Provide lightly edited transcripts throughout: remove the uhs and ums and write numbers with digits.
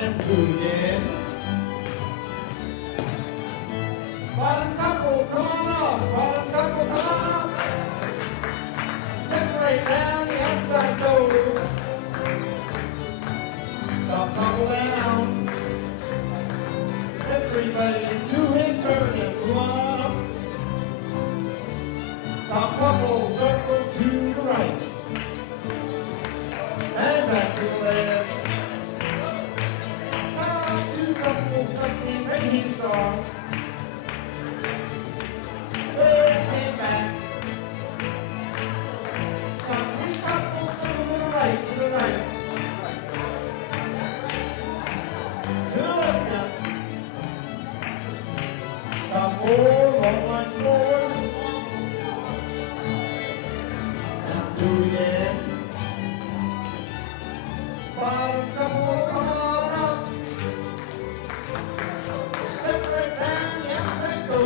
and do it again. Bottom couple, come on up. Bottom couple, come on up. Separate down the outside toe. Top couple down. Everybody two-hand turn and move on up. Top couple, circle to the right. And back to the left. Top two couples, left hand, right hand star. Left hand back. Top three couples, circle to the right, to the right. To the left now. Top four, long lines forward. Now do it again. Bottom couple, come on up. Separate round the outside go.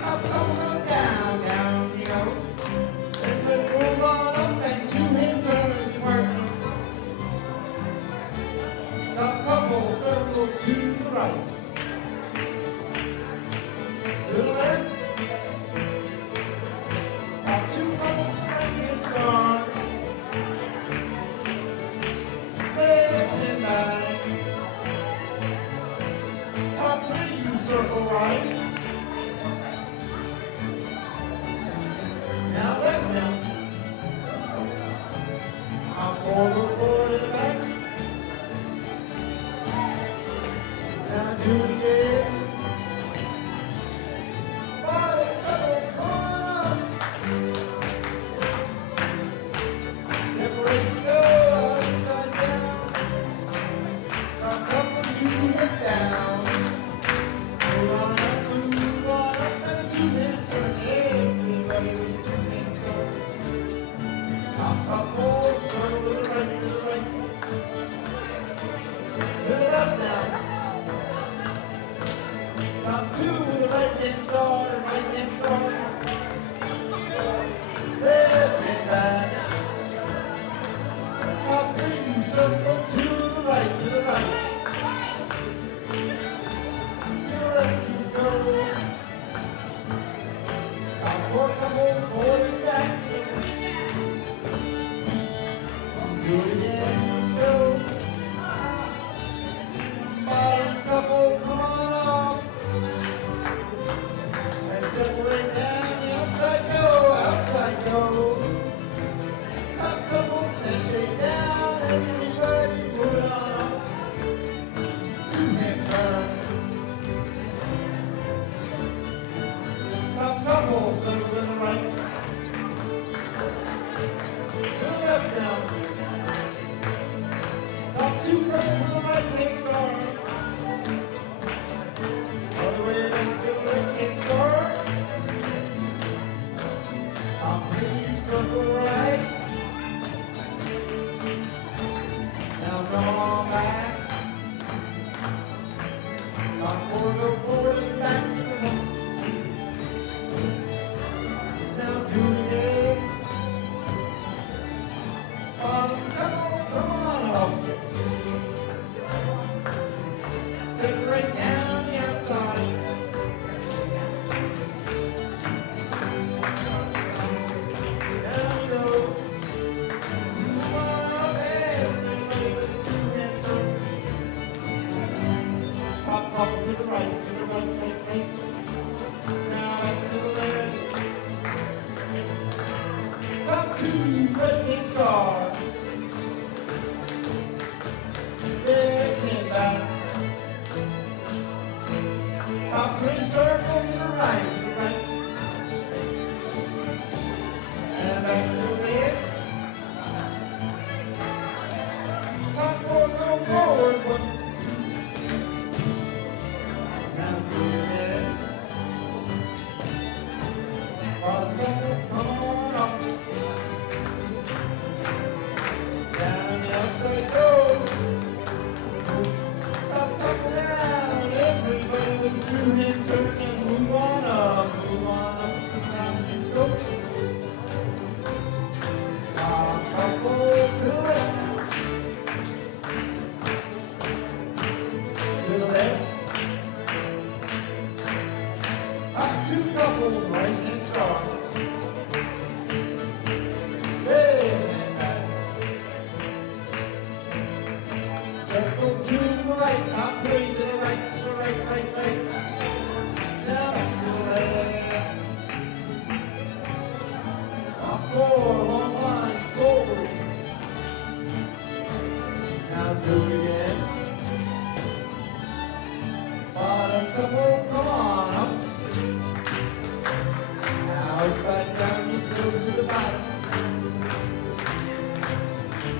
Top couple go down, down you go. Then we move on up and two-hand turn work. Top couple, circle to the right. To the left. Top two couples, right hand star. Left and back. Top three, you circle right. Now left now. Top forward, forward and back. Now do it again. Bottom couple, come on up. Separate, go upside down. Top couple, you hit down. Move on up, and a two-hand turn. Everybody with a two-hand turn. Top couple, circle to the right, to the right. To the left now. Top two with the right hand star, right hand star. Left hand back. Top three, you circle to the right, to the right. To the left you go. Top four couples, forward and back. Do it again, go. Bottom couple, come on up. And separate down the outside go, outside go. Top couple, sashay down, everybody put it on up. Two-hand turn. Top couple, circle to the right. To the left now. Top two couples to the right hand star. All the way down to the left hand star. Top three, circle right. Now come on back. Top four, go forward and back to the left. Now do it again. Bottom couple, come on up. Separate down the outside. Down you go. Move on up, everybody with a two-hand turn. Top couple to the right, to the right, right, right. Now back to the left. Top two, right hand star. Left hand back. Top three, circle to the right, to the right. And back to the left. Top four, go forward, one. Now do it again. Bottom couple, come on up. Down the outside go. Top couple down, everybody with a two-hand turn and move on up, down you go. Top couple to the left. do it again. Bottom couple, come on up. Now upside down, you go to the bottom.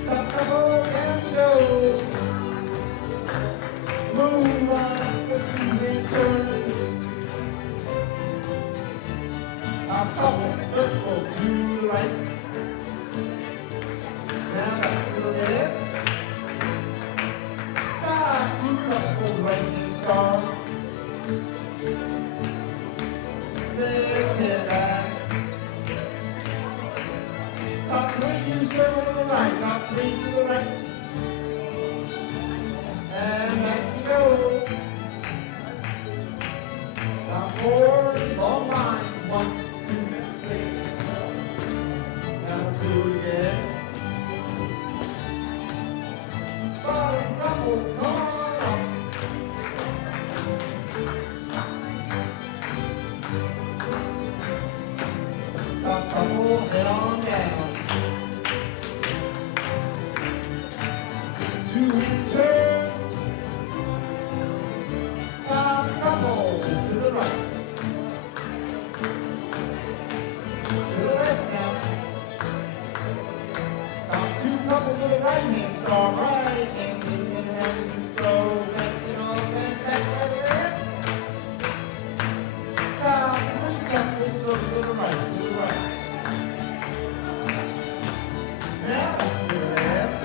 Top couple, down you go. Move on up the three-hand turn. Top couple, circle to the right. Now back to the left. Top two couple, right-hand star. Left hand back. Top three, you circle to the right. Top three to the right. And back you go. Top four, long lines. 1, 2, 3. Now do it again. Bottom couple, come on up. Top couple, head on down. Two-hand turn. Top couple to the right. To the left now. Top two couple to the right hand star. Right hand in and go. Dancing on and back to the left. Top three couple so to the right. To the right. Now back to the left.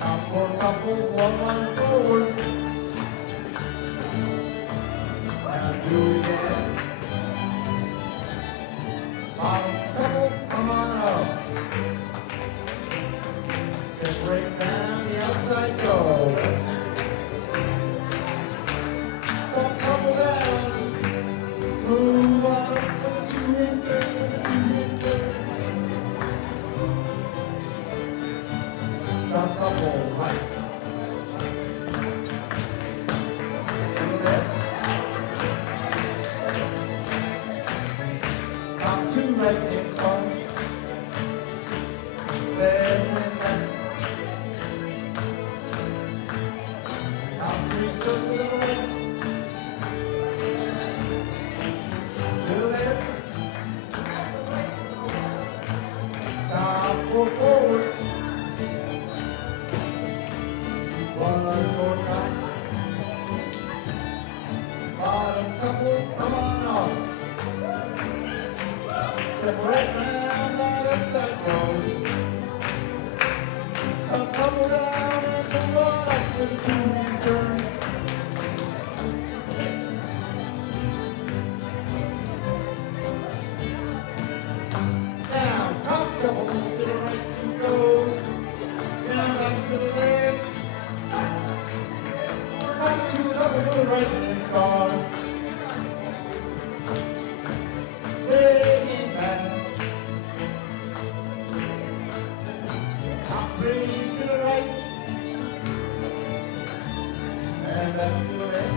Top four couples, one line forward. Now do it again. Bottom couple, come on up. Separate round the outside go. Top couple down. Move on up for the two-hand turn, for the two-hand turn. Top couple, right. To the left. Top two right hand star. Left hand back. Top three circle to the right. To the left. Top four forward. One line forward back. Bottom couple, come on up. Separate round that upside down. Top couple down and move on up with a two-hand turn. Now, top couple to the right you go. Now back to the left. Top two couple to the right hand star. Leg and back. Top three to the right. And back to the left.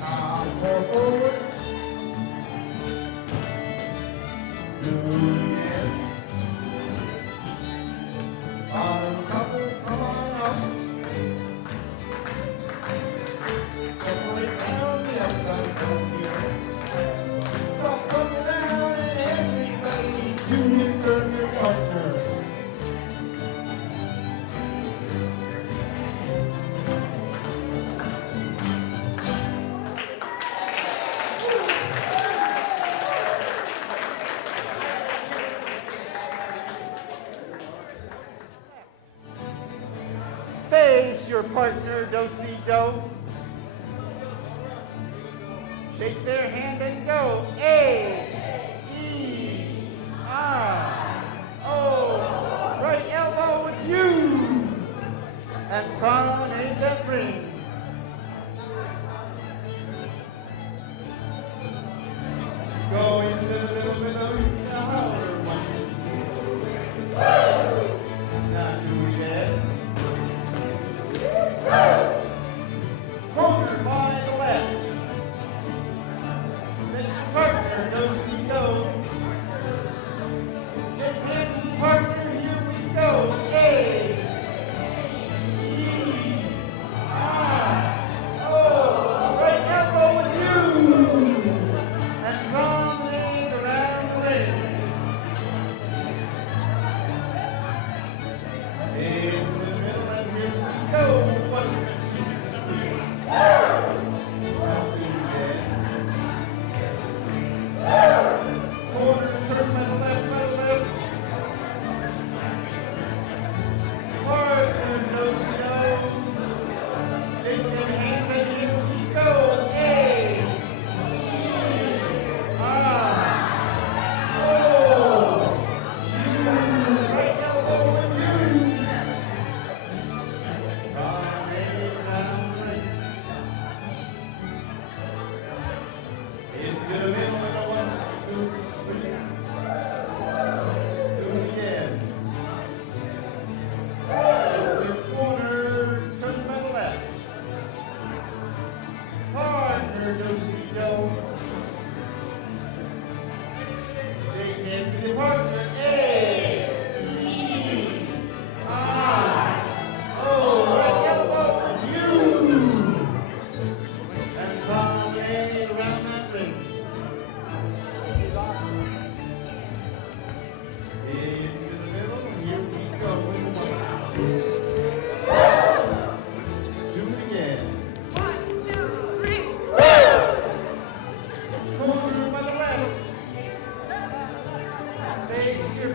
Top four forward. Do it again. Bottom couple, come on up. Separate round the outside go here. Top couple down and everybody two-hand turn your partner. Face your partner, do-si-do. Shake their hand and go. A-E-I-O. Right elbow with you. And promenade that ring. Go into a little bit of the holler. 1, 2, 3. Now do it again. Corner by the left. Face your partner, do-si-do.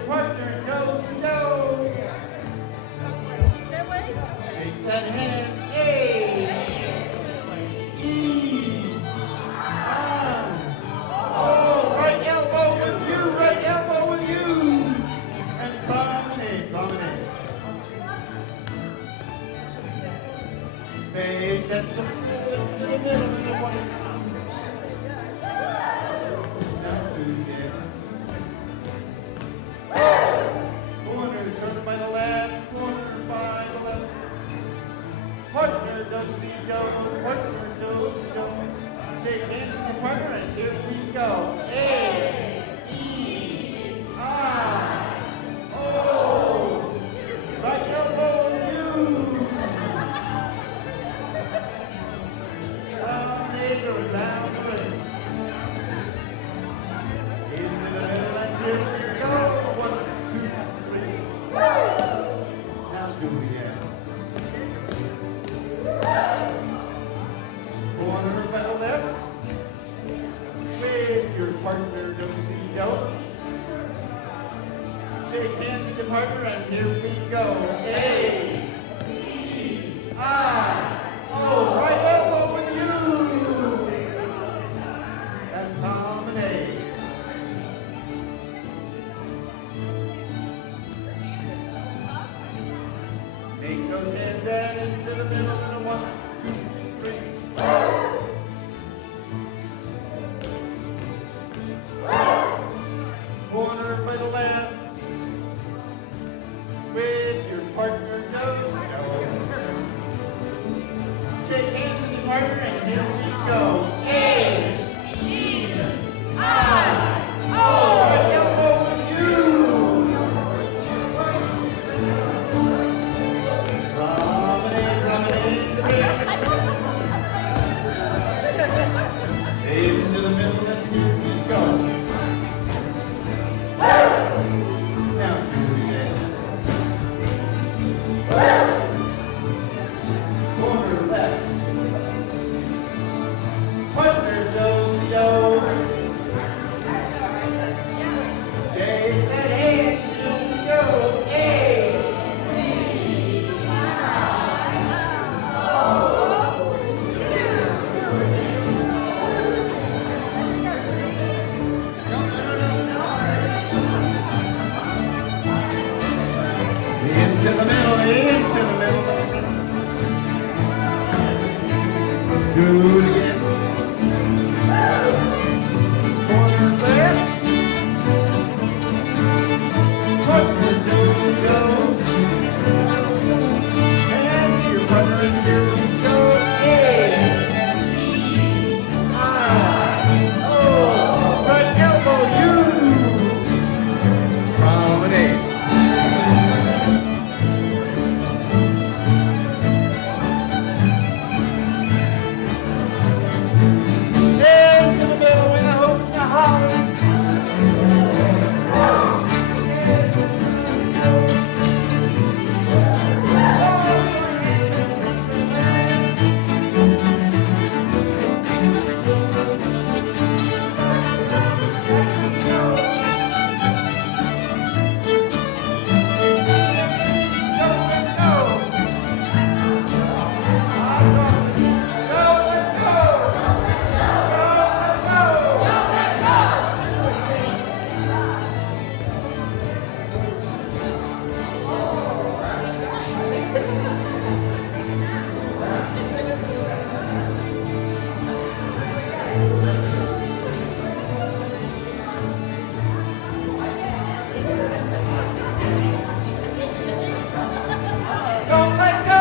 partner, go, go. Shake that hand, A, E, oh, right elbow with you, right elbow with you. And promenade, promenade. Make that circle to the middle of the one. Now two again. Corner, turn by the left, corner by the left. Partner, do-si-do, partner, do-si-do. Shake hands with the partner, and here we go. A, E, I, O. Right elbow with you. Down, neighbor, down the way. Into the middle, and here we go. 1, 2, 3. Now do it again. Corner by the left. With your partner, do-si-do. Shake hands with the partner, and here we go. A, E, I, O. Right elbow with you. And promenade. Take those hands down into the middle of the 1, 2, 3. Corner by the left. With your partner, go. Shake hands with your partner, and here we go. A, E, I, O. Right elbow with you. Promenade, promenade the beat. Into the middle, and here we go. Now do it again. Corner left. Partner, do-si-do. Take that hand, here we go. A, E, I, O. Into the middle, into the middle. Do it again. Corner left. Partner, do-si-do. And your partner, and here we go. A, E, I, O. Right elbow, you. Promenade. Into the middle, and I hope you holler. Don't let go!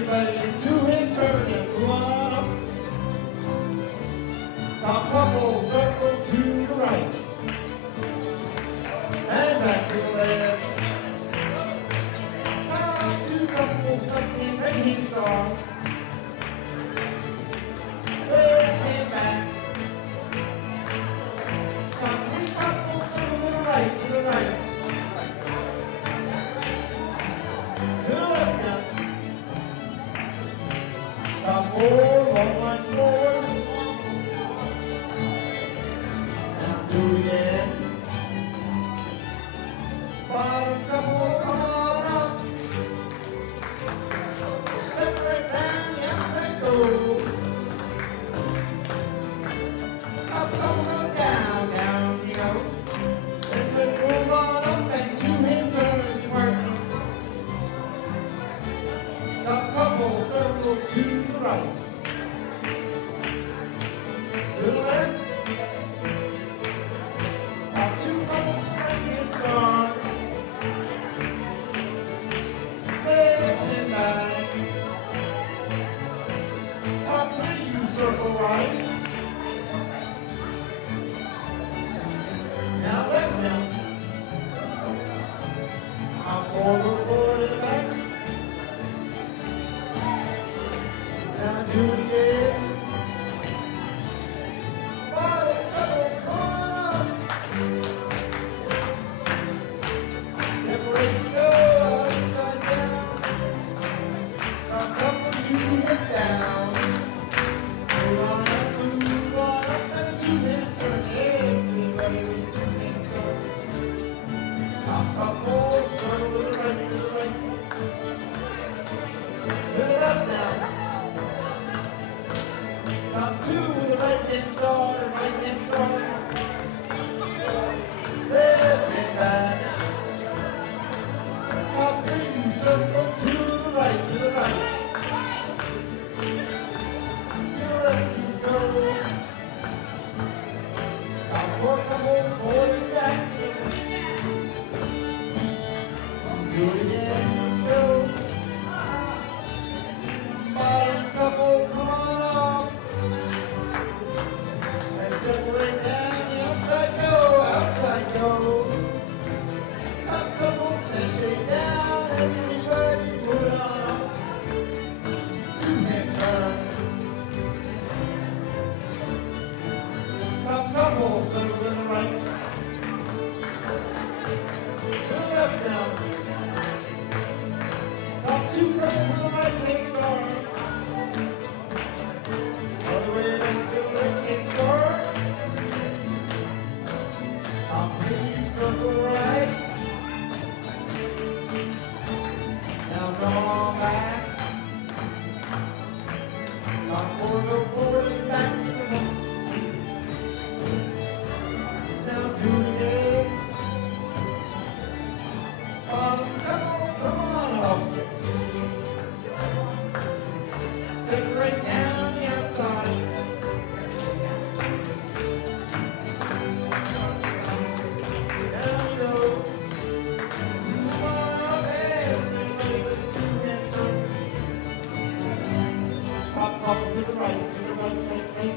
Everybody in two-hand turn and move on up. Top couple, circle to the right. And back to the left. Top two couples, left hand, right hand star. Left hand back. Top three couples, circle to the right, to the right. To the left now. Top four, long lines forward. Now do it again. Bottom couple, come on up. Separate round, the outside go. Top couple, go down, down you go. And then move on up and two-hand turn, you work. Top couple, circle to the right. To the left. Top two couples, right hand star. Left and back. Top three, you circle right. Now left now. Top forward, forward and back. Now do it again. Bottom couple, come on up. Separate, go upside down. Top couple, you hit down. Move on up, and a two-hand turn. Everybody with a two-hand turn. Top couple, circle to the right, to the right. To the left now. Top two with the right hand star, right hand star. Left hand back. Top three, you circle to the right, to the right. To the left you go. Top four couples, forward and back. Do it again, go. Bottom couple, come on up. And separate down the outside go. Top couple, sashay down, everybody put it on up. Two-hand turn. Top couple, circle to the right. To the left now. Top two couples to the right hand star. All the way back to the left hand star. Top three, circle right. Now come on back. Top four, go forward and back to the left. Now do it again. Bottom couple, come on up. Separate down the outside. Down you go. Move on up, everybody with a two-hand turn. Top couple to the right, right.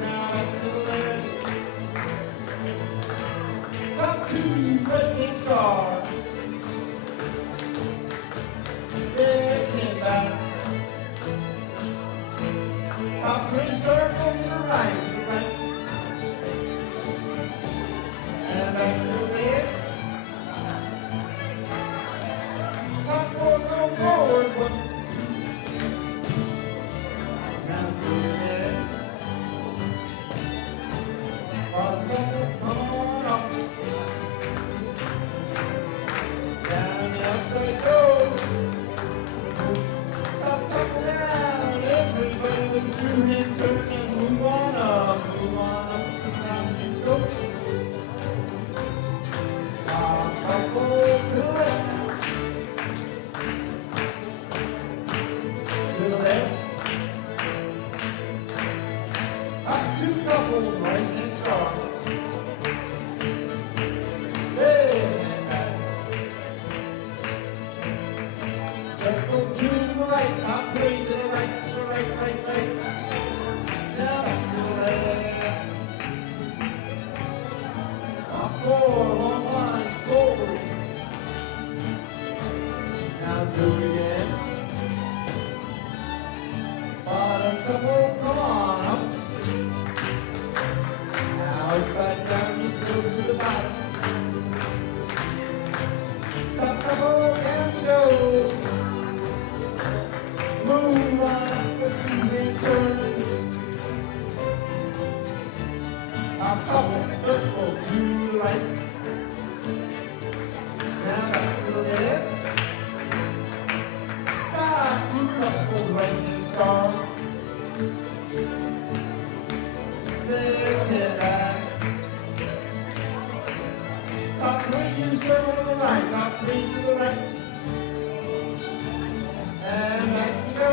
Now back to the left. Top two, right hand star. Left hand back. Top three, circle to the right, And back to the left. Top four, go forward, one. Now do it again. Bottom couple, come on up. Down the outside go. Top couple down, everybody with a two-hand turn and move on up, down you go. Top couple to the left. To the left. Top two couples, right hand star. Left hand back. Circle to the the right, top three to the right, right. Now back to the left. Top four, long lines forward. Now do it again. Bottom couple, come on up. Now upside down, you go to the bottom. Top couple, down you go. Move on up with the big turn. Top couple, circle to the right. Now back to the left. Top two couple, right hand star. Left and back. Top three, you circle to the right. Top three to the right. And back you go.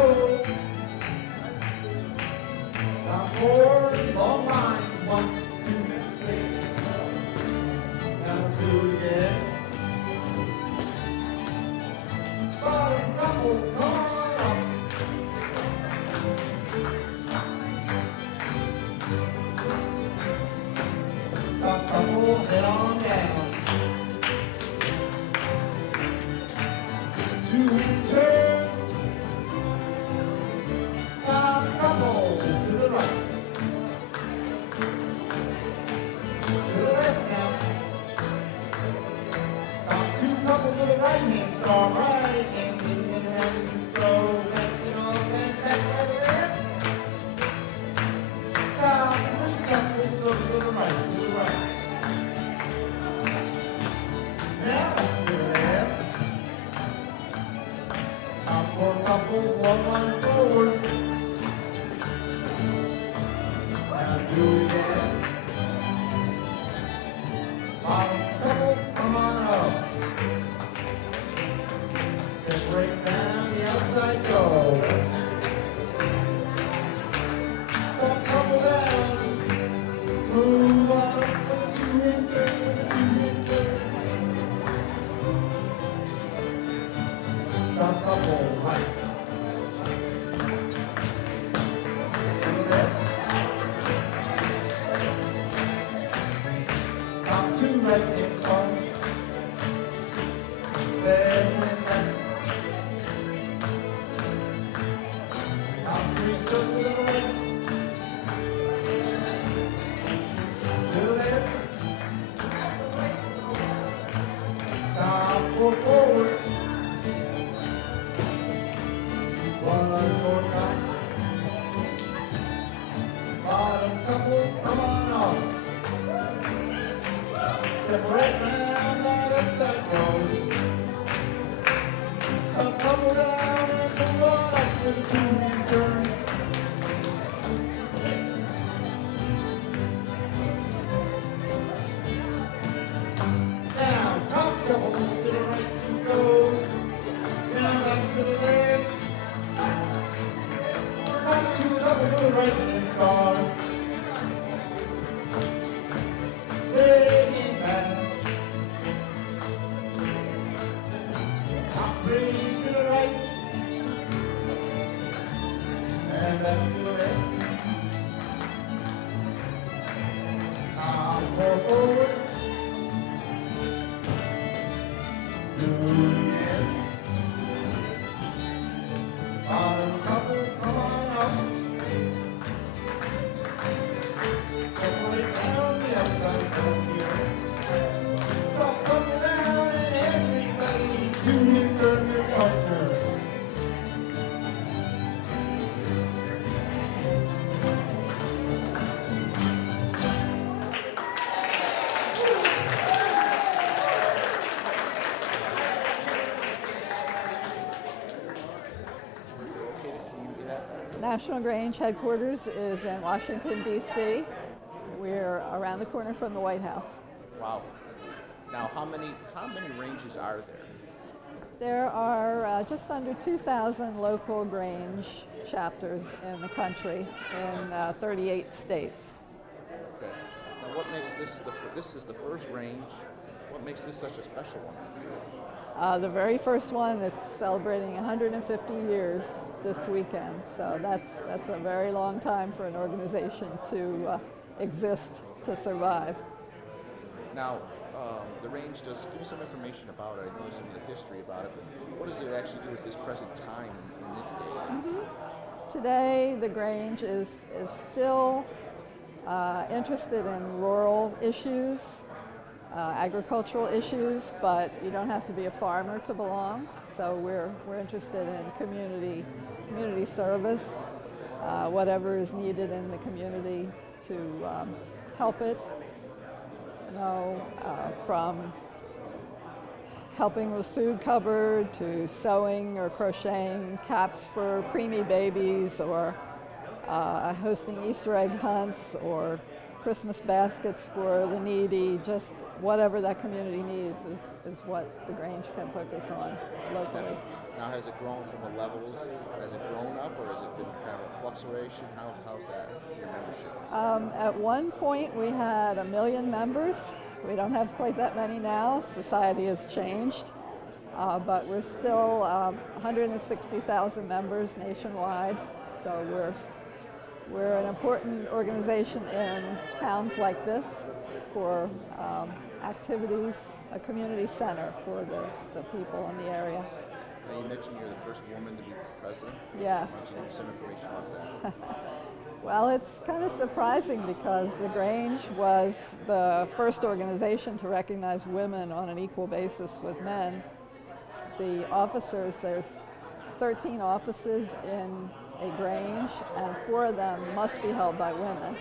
Top four, long lines. 1, 2, 3. Now do it again. Bottom couple, come on up. Top couple, head on down. Two-hand turn. Top couple to the right. To the left now. Top two couple to the right hand star, right hand in and around you go. Dancing on and back to the left. Top three couple so to the right, to the right. Now back to the left. Top four couples, long lines forward. Now do it again. Bottom couple, come on up. Separate round the outside go. Top couple down. Move on up for the two-hand turn, with the two-hand turn. Top couple, right. To the left. Top two right hand star. Left and back. Top three circle to the right. To the left. Top four forward. 1 more time. Bottom couple, come on up. Separate round that upside down. Top couple down and move on up with a two-hand turn. Now, top couple to the right you go. Now back to the left. Top two couple to the right hand star. Leg and back. Top three to the right. And back to the left. Top four forward. Do it again. Bottom couple, come on up. Separate down the outside go here. Top couple down and everybody two-hand turn your partner. National Grange headquarters is in Washington, D.C. We're around the corner from the White House. Wow. Now, how many ranges are there? There are just under 2,000 local Grange chapters in the country in 38 states. Okay. Now, what makes this this is the first range? What makes this such a special one? The very first one, it's celebrating 150 years this weekend, so that's a very long time for an organization to exist, to survive. Now, the Range does give me some information about it. I know some of the history about it, but what does it actually do at this present time in this day? Today, the Grange is still interested in rural issues, agricultural issues, but you don't have to be a farmer to belong. So we're interested in community service, whatever is needed in the community to help it. You know, from helping with food cupboard to sewing or crocheting caps for preemie babies, or hosting Easter egg hunts or Christmas baskets for the needy. Just whatever that community needs is what the Grange can focus on locally. Now, has it grown from the levels? Has it grown up, or has it been kind of a fluctuation? How's that, your membership? At one point, we had 1 million members. We don't have quite that many now. Society has changed, but we're still 160,000 members nationwide. So we're an important organization in towns like this for activities, a community center for the people in the area. Now, you mentioned you're the first woman to be president. Yes. Why don't you give me some information about that? Well, it's kind of surprising because the Grange was the first organization to recognize women on an equal basis with men. The officers, there's 13 offices in a Grange, and 4 of them must be held by women.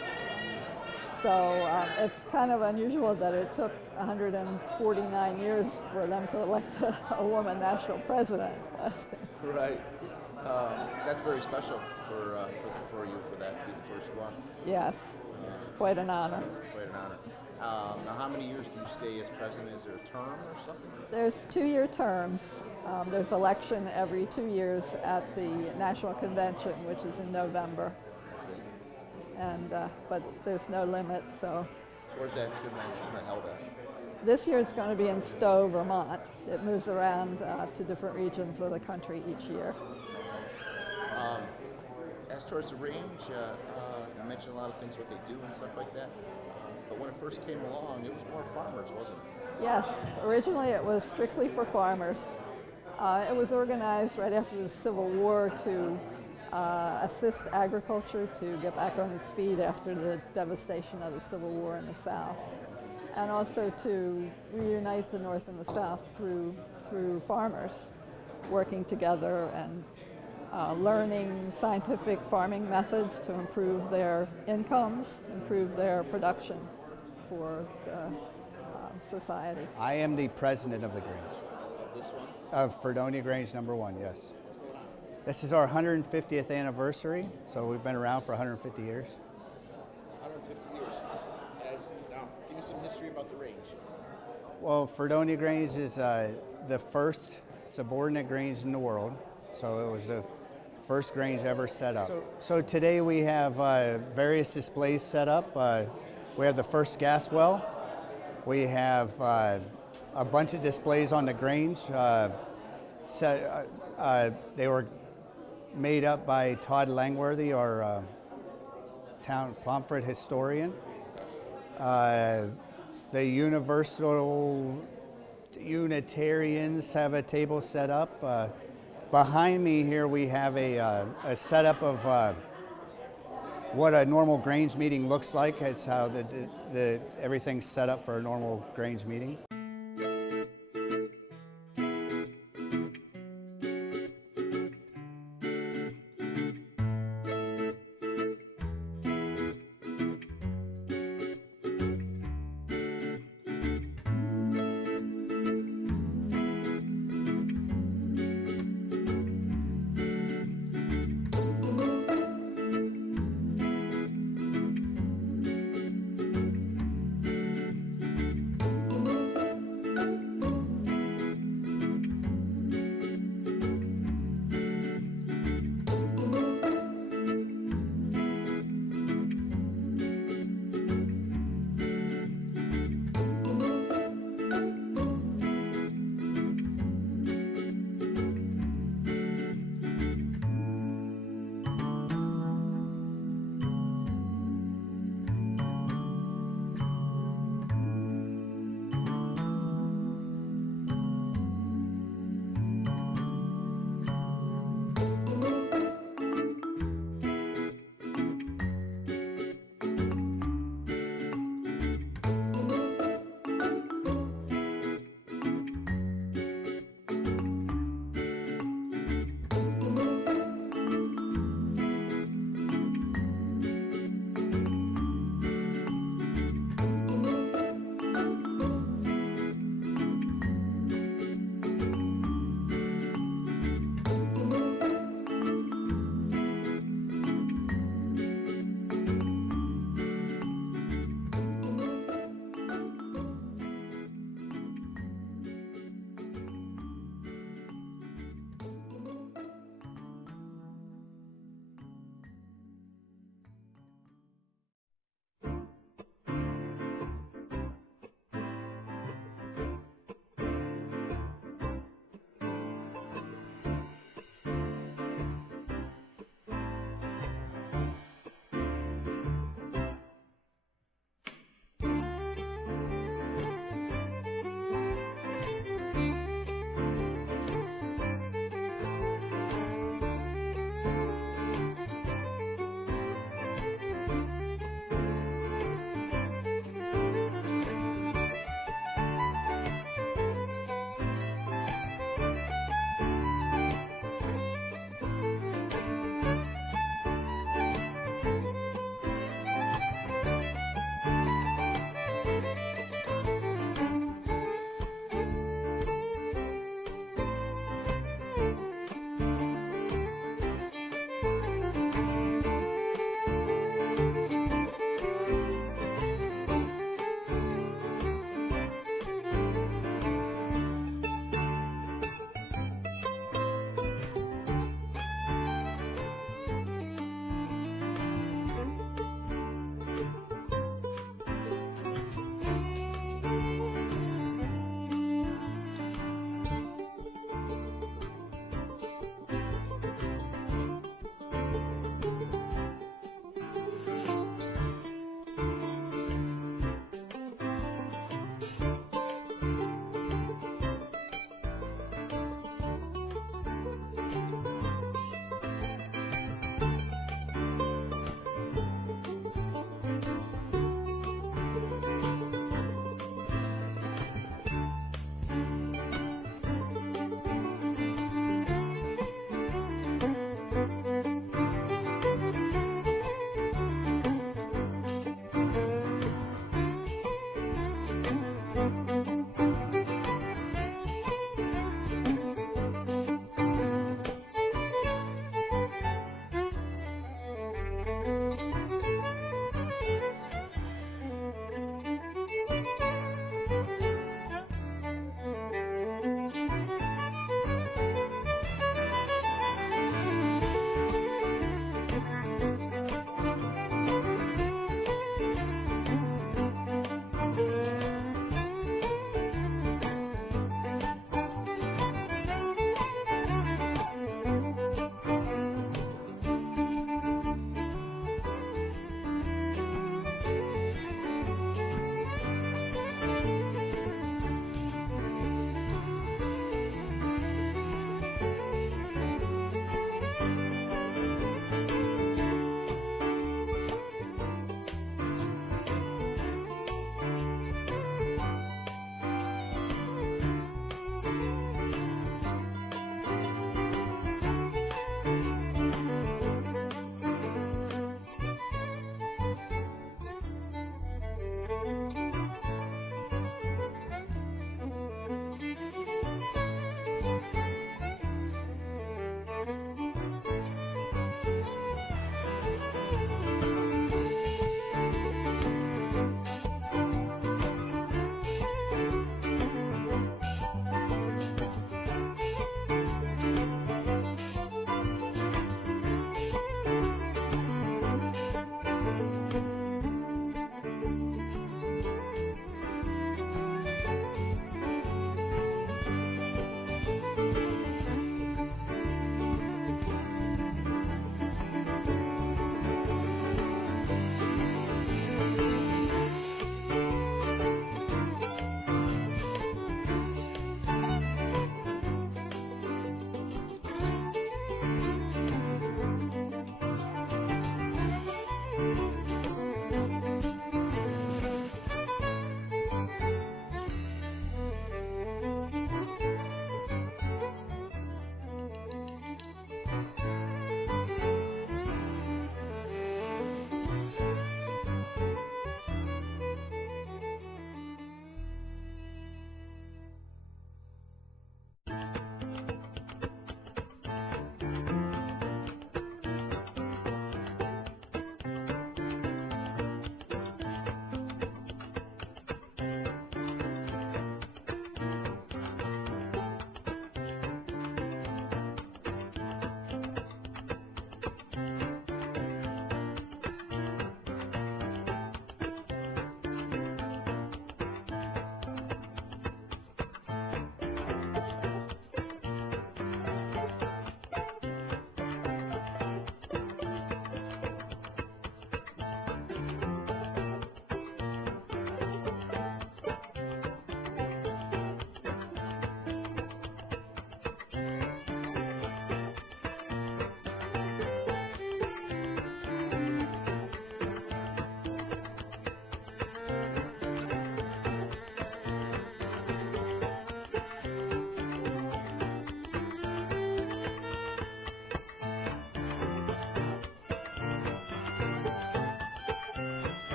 So it's kind of unusual that it took 149 years for them to elect a woman national president. Right. That's very special for you, for that to be the first one. Yes, it's quite an honor. Quite an honor. Now, how many years do you stay as president? Is there a term or something? There's 2-year terms. There's election every 2 years at the National Convention, which is in November. And but there's no limit. So Where's that convention held at? this year it's going to be in Stowe, Vermont. It moves around to different regions of the country each year. As towards the Range, you mentioned a lot of things, what they do and stuff like that. But when it first came along, it was more farmers, wasn't it? Yes, originally it was strictly for farmers. It was organized right after the Civil War to assist agriculture to get back on its feet after the devastation of the Civil War in the South, and also to reunite the North and the South through farmers working together and learning scientific farming methods to improve their incomes, improve their production for society. I am the president of the Grange. This one? Of Fredonia Grange number 1, yes. This is our 150th anniversary, so we've been around for 150 years. 150 years. Now, give me some history about the Range. Well, Fredonia Grange is the first subordinate Grange in the world, so it was the first Grange ever set up. So today we have various displays set up. We have the first gas well. We have a bunch of displays on the Grange. They were made up by Todd Langworthy, our town Pomfret historian. The Universal Unitarians have a table set up. Behind me here we have a setup of what a normal Grange meeting looks like. It's how everything's set up for a normal Grange meeting.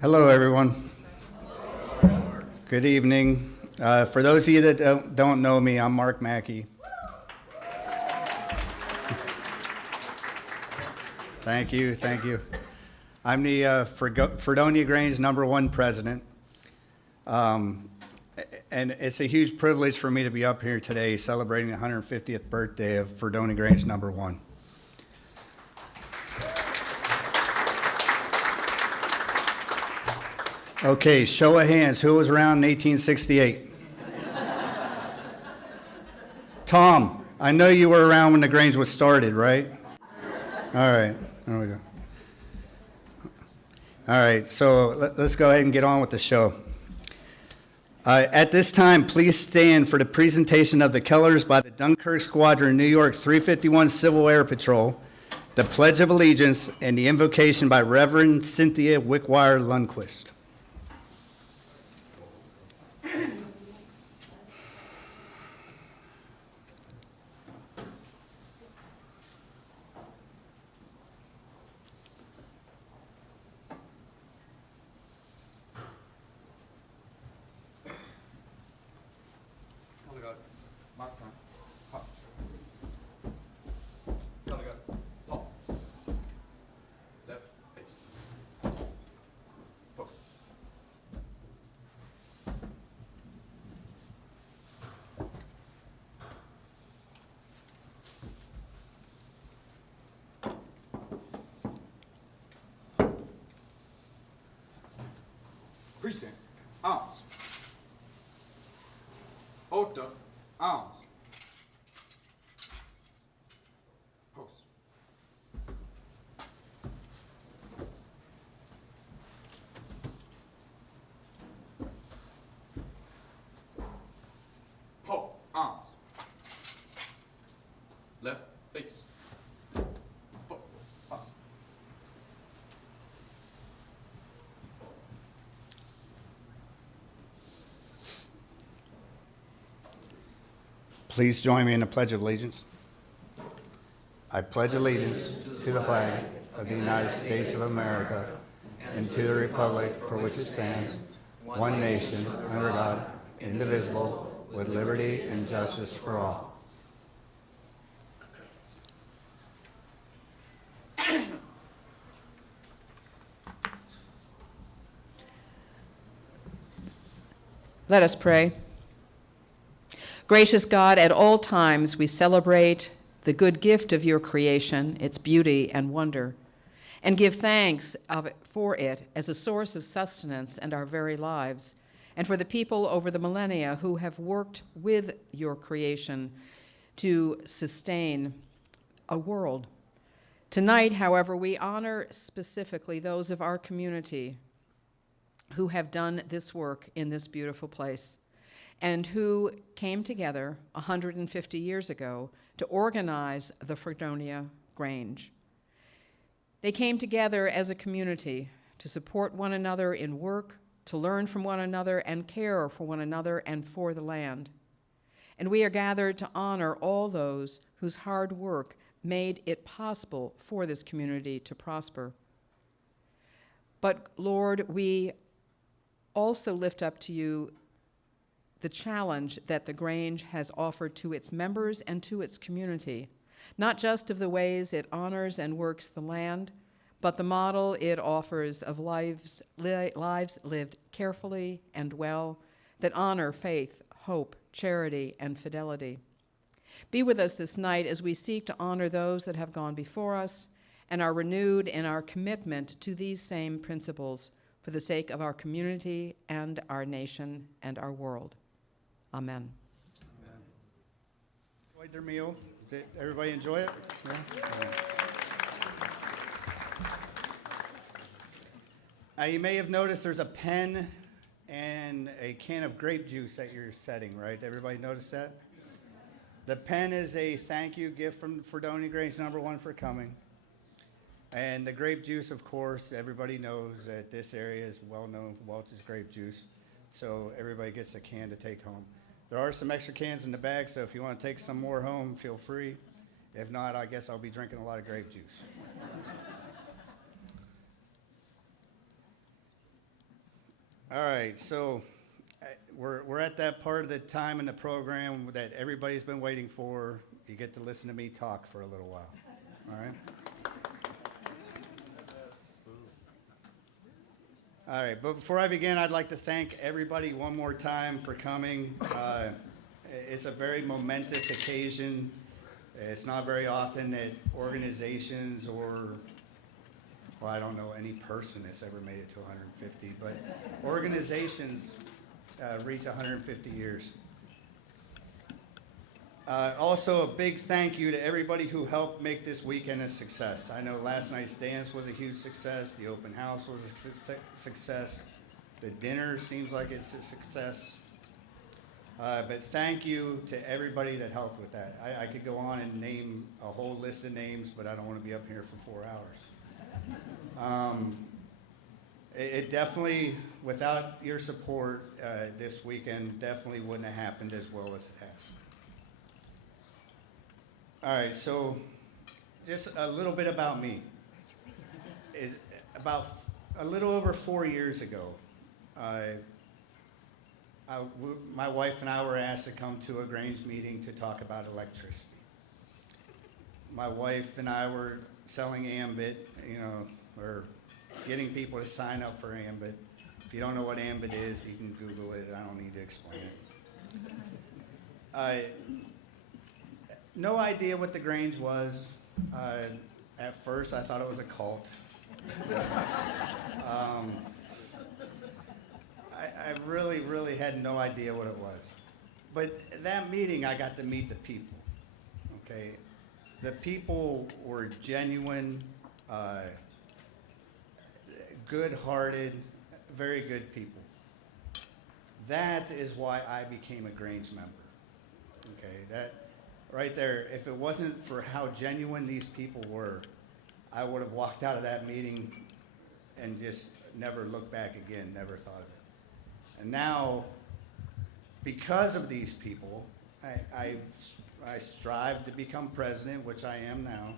Hello, everyone. Good evening. For those of you that don't know me, I'm Mark Mackey. Thank you, thank you. I'm the Fredonia Grange #1 president. And it's a huge privilege for me to be up here today celebrating the 150th birthday of Fredonia Grange #1. Okay, show of hands, who was around in 1868? Tom, I know you were around when the Grange was started, right? All right, there we go. All right, so let's go ahead and get on with the show. At this time, please stand for the presentation of the colors by the Dunkirk Squadron, New York 351 Civil Air Patrol, the Pledge of Allegiance, and the invocation by Reverend Cynthia Wickwire Lundquist. Precinct, arms. Order, arms. Post. Pole, arms. Left, face. Foot, up. Please join me in the Pledge of Allegiance. I pledge allegiance to the flag of the United States of America and to the republic for which it stands, one nation, under God, indivisible, with liberty and justice for all. Let us pray. Gracious God, at all times we celebrate the good gift of your creation, its beauty and wonder, and give thanks for it as a source of sustenance and our very lives, and for the people over the millennia who have worked with your creation to sustain a world. Tonight, however, we honor specifically those of our community who have done this work in this beautiful place and who came together 150 years ago to organize the Fredonia Grange. They came together as a community to support one another in work, to learn from one another and care for one another and for the land. And we are gathered to honor all those whose hard work made it possible for this community to prosper. But Lord, we also lift up to you the challenge that the Grange has offered to its members and to its community, not just of the ways it honors and works the land, but the model it offers of lives lived carefully and well that honor faith, hope, charity, and fidelity. Be with us this night as we seek to honor those that have gone before us and are renewed in our commitment to these same principles for the sake of our community and our nation and our world. Amen. Enjoyed their meal? Everybody enjoy it? Yeah? You may have noticed there's a pen and a can of grape juice at your setting, right? Everybody notice that? The pen is a thank you gift from Fredonia Grange #1 for coming. And the grape juice, of course, everybody knows that this area is well known for Welch's grape juice. So everybody gets a can to take home. There are some extra cans in the bag, so if you want to take some more home, feel free. If not, I guess I'll be drinking a lot of grape juice. All right, so we're at that part of the time in the program that everybody's been waiting for. You get to listen to me talk for a little while, all right? All right, but before I begin, I'd like to thank everybody one more time for coming. It's a very momentous occasion. It's not very often that organizations or, well, I don't know any person that's ever made it to 150, but organizations reach 150 years. Also, a big thank you to everybody who helped make this weekend a success. I know last night's dance was a huge success. The open house was a success. The dinner seems like it's a success. But thank you to everybody that helped with that. I could go on and name a whole list of names, but I don't want to be up here for 4 hours. It definitely, without your support, this weekend definitely wouldn't have happened as well as it has. All right, so just a little bit about me. About a little over 4 years ago, my wife and I were asked to come to a Grange meeting to talk about electricity. My wife and I were selling Ambit, or getting people to sign up for Ambit. If you don't know what Ambit is, you can Google it. I don't need to explain it. No idea what the Grange was. At first, I thought it was a cult. I really, really had no idea what it was. But that meeting, I got to meet the people, okay? The people were genuine, good-hearted, very good people. That is why I became a Grange member, okay? That right there, if it wasn't for how genuine these people were, I would have walked out of that meeting and just never looked back again, never thought of it. And now, because of these people, I strive to become president, which I am now,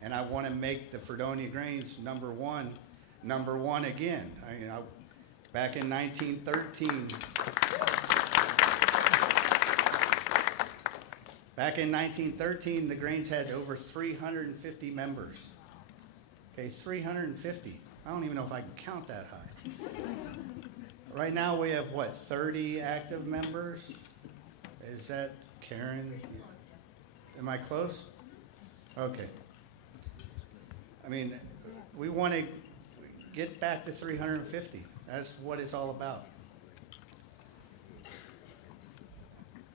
and I want to make the Fredonia Grange #1 number one again. Back in 1913. Back in 1913, the Grange had over 350 members. Okay, 350. I don't even know if I can count that high. Right now we have, what, 30 active members? Is that Karen? Am I close? Okay. I mean, we want to get back to 350. That's what it's all about.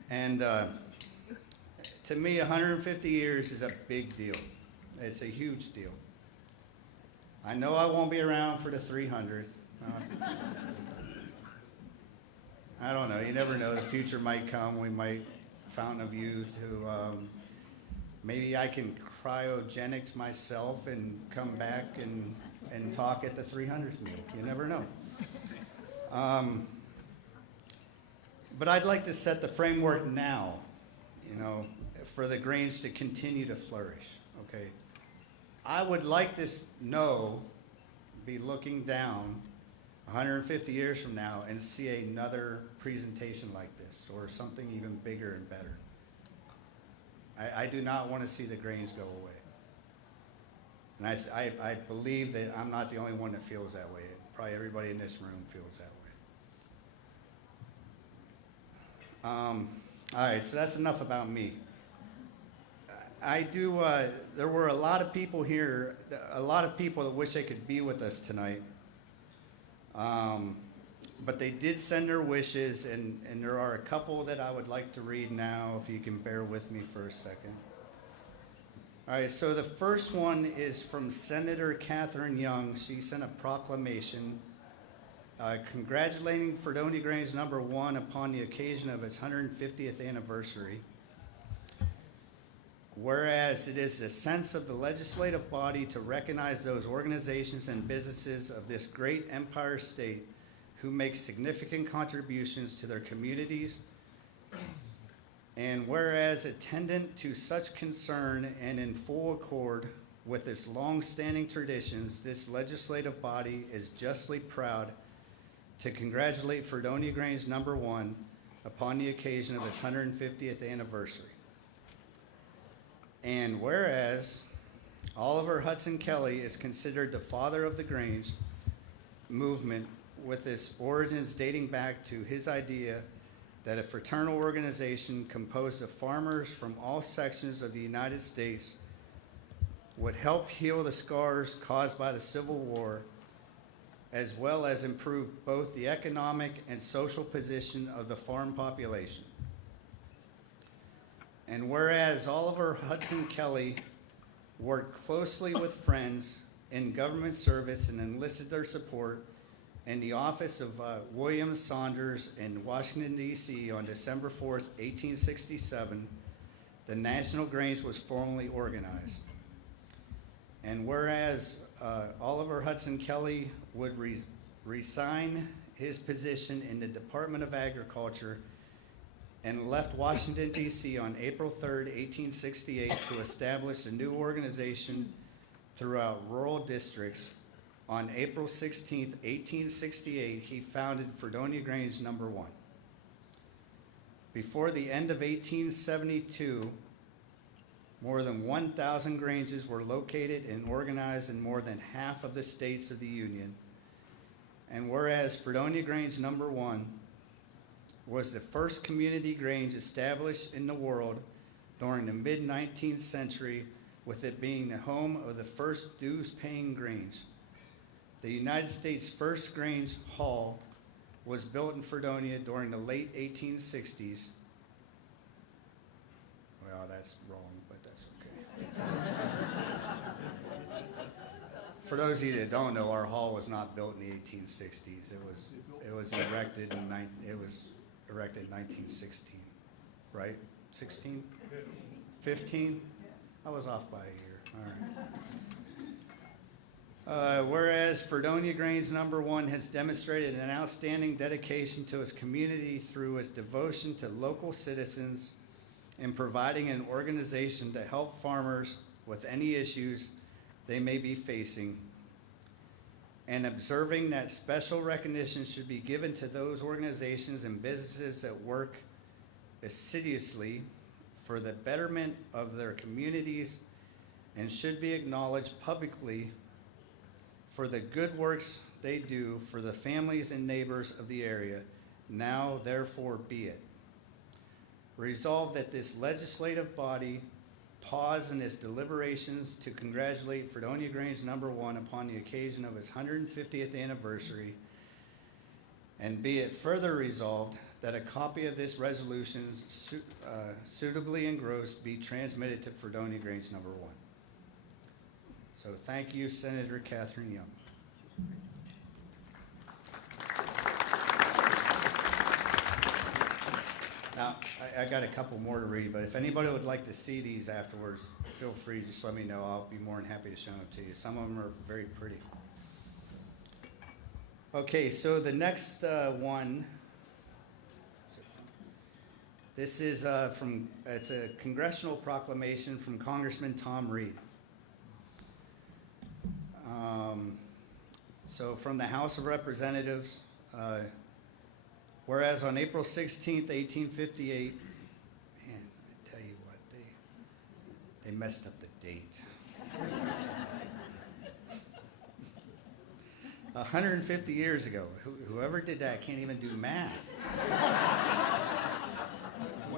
And to me, 150 years is a big deal. It's a huge deal. I know I won't be around for the 300th. I don't know. You never know. The future might come. We might fountain of youth who maybe I can cryogenics myself and come back and talk at the 300th meal. You never know. But I'd like to set the framework now, for the Grange to continue to flourish, okay? I would like to be looking down 150 years from now and see another presentation like this or something even bigger and better. I do not want to see the Grange go away. And I believe that I'm not the only one that feels that way. Probably everybody in this room feels that way. All right, so that's enough about me. There were a lot of people here, a lot of people that wish they could be with us tonight. But they did send their wishes, and there are a couple that I would like to read now, if you can bear with me for a second. All right, so the first one is from Senator Catherine Young. She sent a proclamation congratulating Fredonia Grange #1 upon the occasion of its 150th anniversary. Whereas it is the sense of the legislative body to recognize those organizations and businesses of this great empire state who make significant contributions to their communities, and whereas attendant to such concern and in full accord with its long-standing traditions, this legislative body is justly proud to congratulate Fredonia Grange #1 upon the occasion of its 150th anniversary. And whereas Oliver Hudson Kelly is considered the father of the Grange movement, with its origins dating back to his idea that a fraternal organization composed of farmers from all sections of the United States would help heal the scars caused by the Civil War, as well as improve both the economic and social position of the farm population. And whereas Oliver Hudson Kelly worked closely with friends in government service and enlisted their support in the office of William Saunders in Washington, D.C. on December 4th, 1867, the National Grange was formally organized. And whereas Oliver Hudson Kelly would resign his position in the Department of Agriculture and left Washington, D.C. on April 3rd, 1868 to establish a new organization throughout rural districts. On April 16th, 1868, he founded Fredonia Grange #1. Before the end of 1872, more than 1,000 Granges were located and organized in more than half of the states of the Union. And whereas Fredonia Grange #1 was the first community Grange established in the world during the mid-19th century, with it being the home of the first dues-paying Grange. The United States' first Grange Hall was built in Fredonia during the late 1860s. Well, that's wrong, but that's okay. For those of you that don't know, our hall was not built in the 1860s. It was erected in 1916, right? 16? 15? I was off by a year. All right. Whereas Fredonia Grange #1 has demonstrated an outstanding dedication to its community through its devotion to local citizens in providing an organization to help farmers with any issues they may be facing. and observing that special recognition should be given to those organizations and businesses that work assiduously for the betterment of their communities and should be acknowledged publicly for the good works they do for the families and neighbors of the area. Now, therefore, be it. Resolved that this legislative body pause in its deliberations to congratulate Fredonia Grange No. 1 upon the occasion of its 150th anniversary, and be it further resolved that a copy of this resolution suitably engrossed be transmitted to Fredonia Grange No. 1. So thank you, Senator Catherine Young. Now, I got a couple more to read, but if anybody would like to see these afterwards, feel free, just let me know. I'll be more than happy to show them to you. Some of them are very pretty. Okay, so the next one, this is it's a congressional proclamation from Congressman Tom Reed. So from the House of Representatives, whereas on April 16th, 1858, man, I tell you what, they messed up the date. 150 years ago. Whoever did that can't even do math.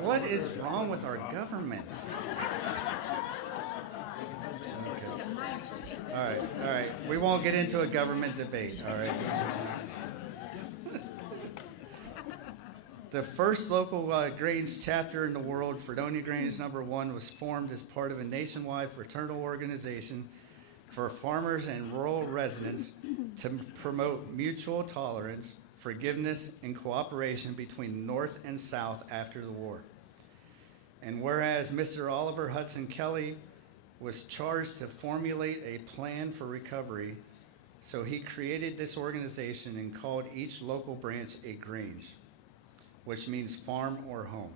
What is wrong with our government? Okay. All right. We won't get into a government debate, all right? The first local Grange chapter in the world, Fredonia Grange No. 1, was formed as part of a nationwide fraternal organization for farmers and rural residents to promote mutual tolerance, forgiveness, and cooperation between North and South after the war. And whereas Mr. Oliver Hudson Kelly was charged to formulate a plan for recovery, so he created this organization and called each local branch a Grange, which means farm or home.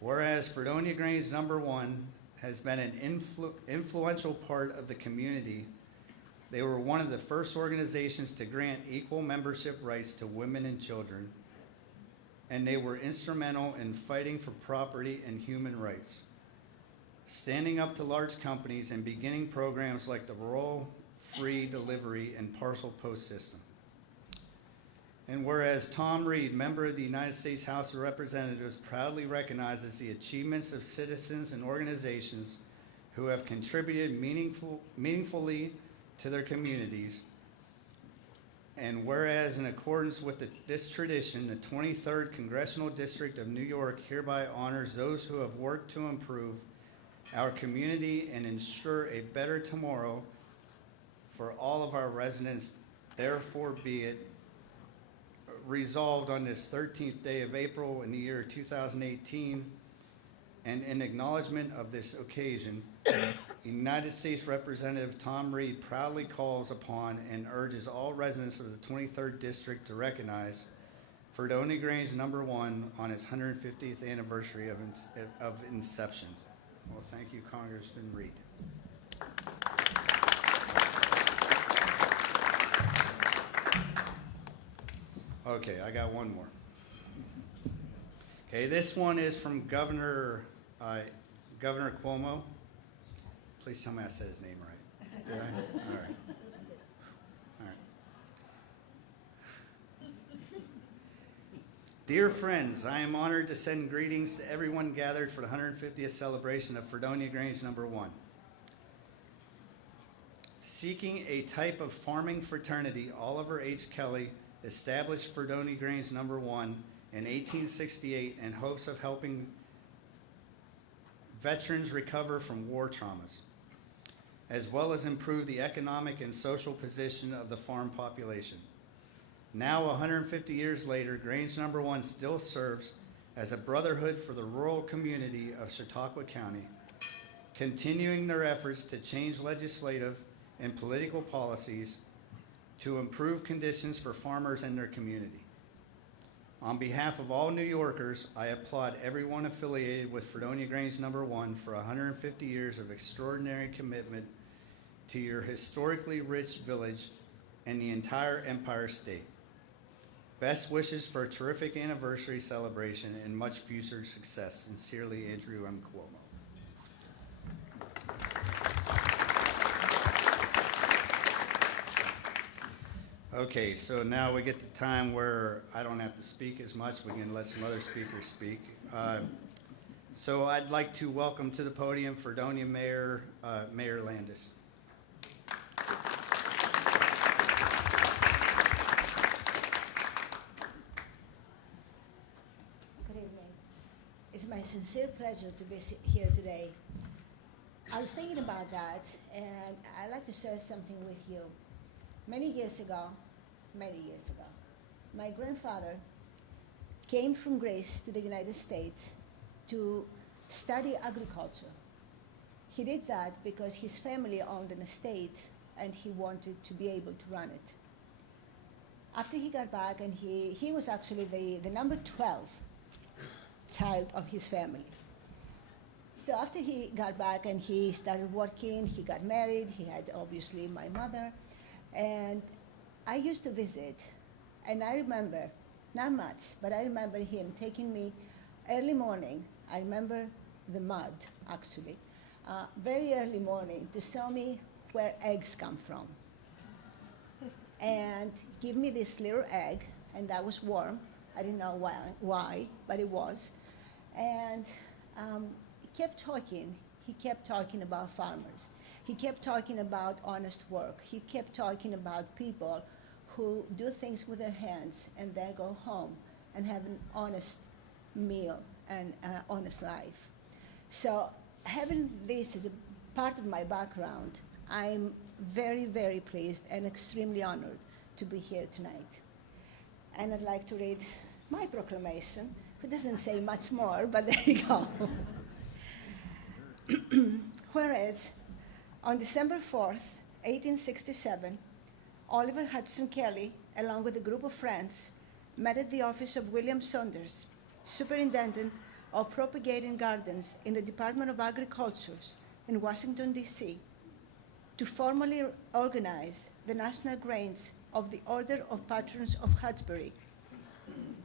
Whereas Fredonia Grange No. 1 has been an influential part of the community, they were one of the first organizations to grant equal membership rights to women and children, and they were instrumental in fighting for property and human rights, standing up to large companies and beginning programs like the Rural Free Delivery and Parcel Post System. And whereas Tom Reed, member of the United States House of Representatives, proudly recognizes the achievements of citizens and organizations who have contributed meaningfully to their communities, and whereas in accordance with this tradition, the 23rd Congressional District of New York hereby honors those who have worked to improve our community and ensure a better tomorrow for all of our residents, therefore be it resolved on this 13th day of April in the year 2018, and in acknowledgement of this occasion, United States Representative Tom Reed proudly calls upon and urges all residents of the 23rd District to recognize Fredonia Grange No. 1 on its 150th anniversary of inception. Well, thank you, Congressman Reed. Okay, I got one more. Okay, this one is from Governor Cuomo. Please tell me I said his name right. Did I? All right. All right. Dear friends, I am honored to send greetings to everyone gathered for the 150th celebration of Fredonia Grange No. 1. Seeking a type of farming fraternity, Oliver H. Kelly established Fredonia Grange No. 1 in 1868 in hopes of helping veterans recover from war traumas, as well as improve the economic and social position of the farm population. Now, 150 years later, Grange No. 1 still serves as a brotherhood for the rural community of Chautauqua County, continuing their efforts to change legislative and political policies to improve conditions for farmers and their community. On behalf of all New Yorkers, I applaud everyone affiliated with Fredonia Grange No. 1 for 150 years of extraordinary commitment to your historically rich village and the entire Empire State. Best wishes for a terrific anniversary celebration and much future success. Sincerely, Andrew M. Cuomo. Okay, so now we get the time where I don't have to speak as much. We can let some other speakers speak. So I'd like to welcome to the podium Fredonia Mayor, Mayor Landis. Good evening. It's my sincere pleasure to be here today. I was thinking about that, and I'd like to share something with you. Many years ago, my grandfather came from Greece to the United States to study agriculture. He did that because his family owned an estate and he wanted to be able to run it. After he got back, and he was actually the number 12 child of his family. So after he got back and he started working, he got married, he had obviously my mother, and I used to visit, and I remember, not much, but I remember him taking me early morning. I remember the mud, actually, very early morning to show me where eggs come from. And give me this little egg, and that was warm. I didn't know why, but it was. And he kept talking. He kept talking about farmers. He kept talking about honest work. He kept talking about people who do things with their hands and then go home and have an honest meal and honest life. So having this as a part of my background, I'm very, very pleased and extremely honored to be here tonight. And I'd like to read my proclamation. It doesn't say much more, but there you go. Whereas, on December 4th, 1867, Oliver Hudson Kelley, along with a group of friends, met at the office of William Saunders, Superintendent of Propagating Gardens in the Department of Agriculture in Washington, D.C., to formally organize the National Grange of the Order of Patrons of Hudbury.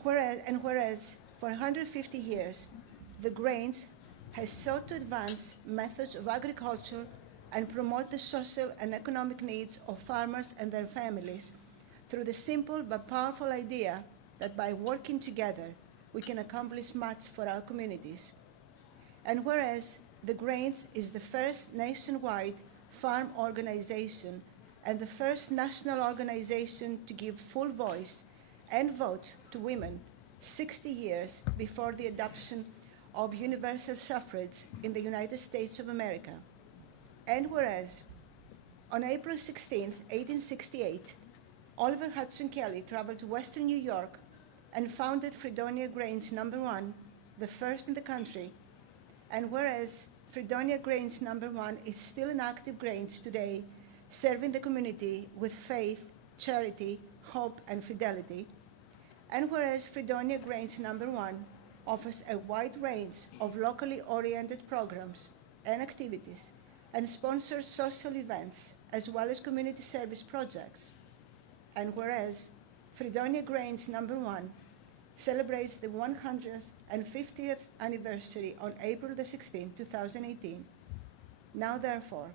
Whereas for 150 years, the Grange has sought to advance methods of agriculture and promote the social and economic needs of farmers and their families through the simple but powerful idea that by working together, we can accomplish much for our communities. And whereas the Grange is the first nationwide farm organization and the first national organization to give full voice and vote to women 60 years before the adoption of universal suffrage in the United States of America. And whereas on April 16, 1868, Oliver Hudson Kelley traveled to Western New York and founded Fredonia Grange No. 1, the first in the country. And whereas Fredonia Grange No. 1 is still an active Grange today, serving the community with faith, charity, hope, and fidelity. And whereas Fredonia Grange No. 1 offers a wide range of locally oriented programs and activities and sponsors social events as well as community service projects. And whereas Fredonia Grange No. 1 celebrates the 150th anniversary on April the 16th, 2018. Now therefore,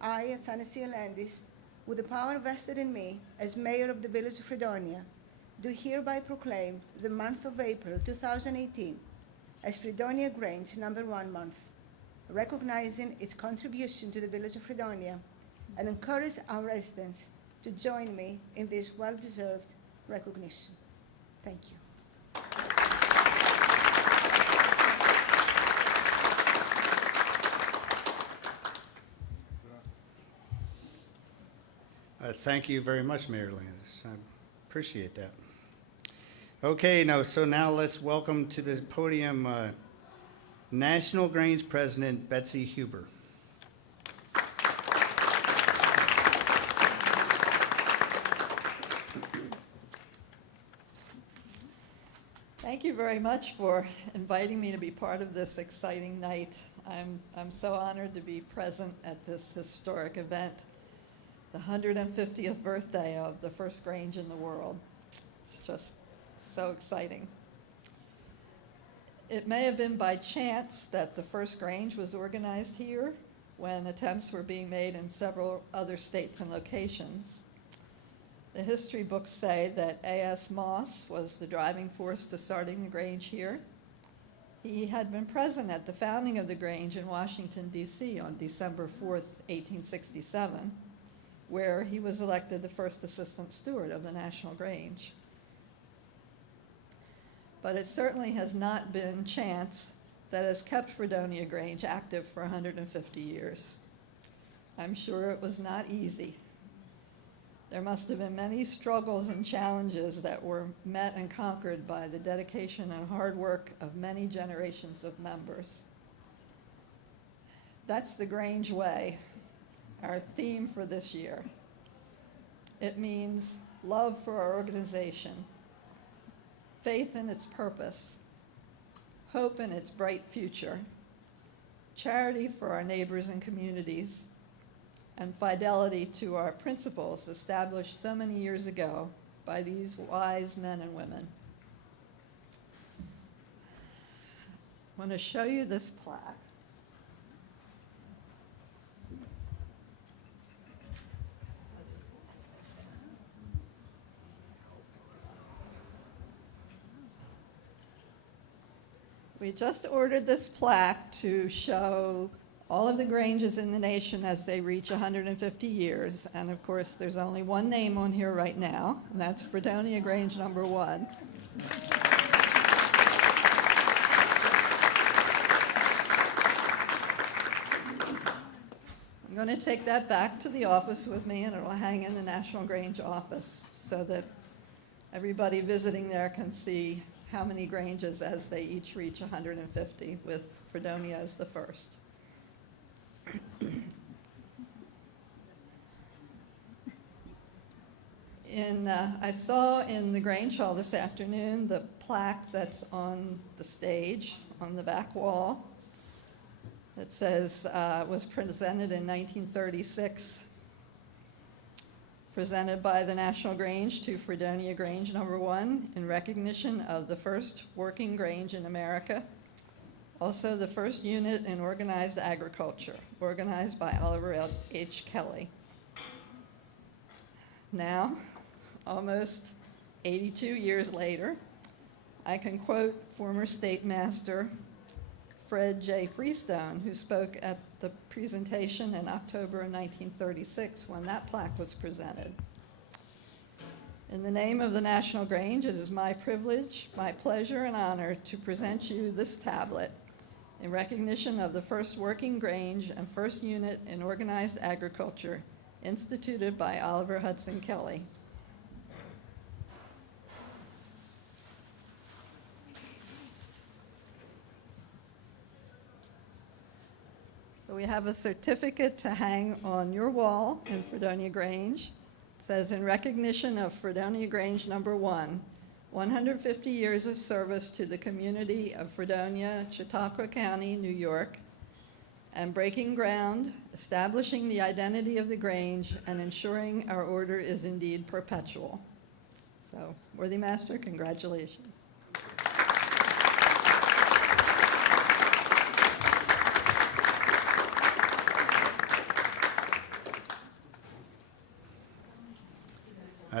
I, Athanasia Landis, with the power vested in me as mayor of the village of Fredonia, do hereby proclaim the month of April 2018 as Fredonia Grange No. 1 month, recognizing its contribution to the village of Fredonia, and encourage our residents to join me in this well-deserved recognition. Thank you. Thank you very much, Mayor Landis. I appreciate that. Okay, now let's welcome to the podium National Grange President Betsy Huber. Thank you very much for inviting me to be part of this exciting night. I'm so honored to be present at this historic event. the 150th birthday of the first Grange in the world. It's just so exciting. It may have been by chance that the first Grange was organized here when attempts were being made in several other states and locations. The history books say that A.S. Moss was the driving force to starting the Grange here. He had been present at the founding of the Grange in Washington, D.C. on December 4th, 1867, where he was elected the first assistant steward of the National Grange. But it certainly has not been chance that has kept Fredonia Grange active for 150 years. I'm sure it was not easy. There must have been many struggles and challenges that were met and conquered by the dedication and hard work of many generations of members. That's the Grange way, our theme for this year. It means love for our organization, faith in its purpose, hope in its bright future, charity for our neighbors and communities, and fidelity to our principles established so many years ago by these wise men and women. I want to show you this plaque. We just ordered this plaque to show all of the Granges in the nation as they reach 150 years. And of course, there's only one name on here right now, and that's Fredonia Grange number 1. I'm going to take that back to the office with me, and it will hang in the National Grange office so that everybody visiting there can see how many Granges as they each reach 150, with Fredonia as the first. I saw in the Grange Hall this afternoon the plaque that's on the stage on the back wall that says was presented in 1936, presented by the National Grange to Fredonia Grange number 1 in recognition of the first working Grange in America. Also the first unit in organized agriculture, organized by Oliver H. Kelly. Now, almost 82 years later, I can quote former State Master Fred J. Freestone, who spoke at the presentation in October of 1936 when that plaque was presented. In the name of the National Grange, it is my privilege, my pleasure, and honor to present you this tablet in recognition of the first working Grange and first unit in organized agriculture instituted by Oliver Hudson Kelly. So we have a certificate to hang on your wall in Fredonia Grange. It says, in recognition of Fredonia Grange number 1, 150 years of service to the community of Fredonia, Chautauqua County, New York, and breaking ground, establishing the identity of the Grange, and ensuring our order is indeed perpetual. So, Worthy Master, congratulations.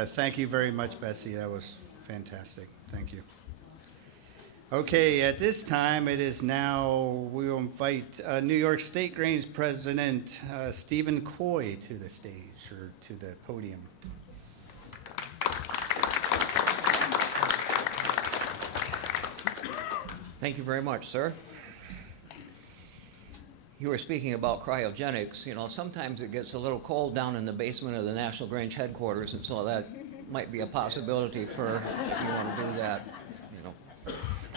Thank you very much, Betsy. That was fantastic. Thank you. Okay, at this time, it is now, we will invite New York State Grange President Stephen Coy to the stage, or to the podium. Thank you very much, sir. You were speaking about cryogenics. You know, sometimes it gets a little cold down in the basement of the National Grange headquarters, and so that might be a possibility for if you want to do that. You know,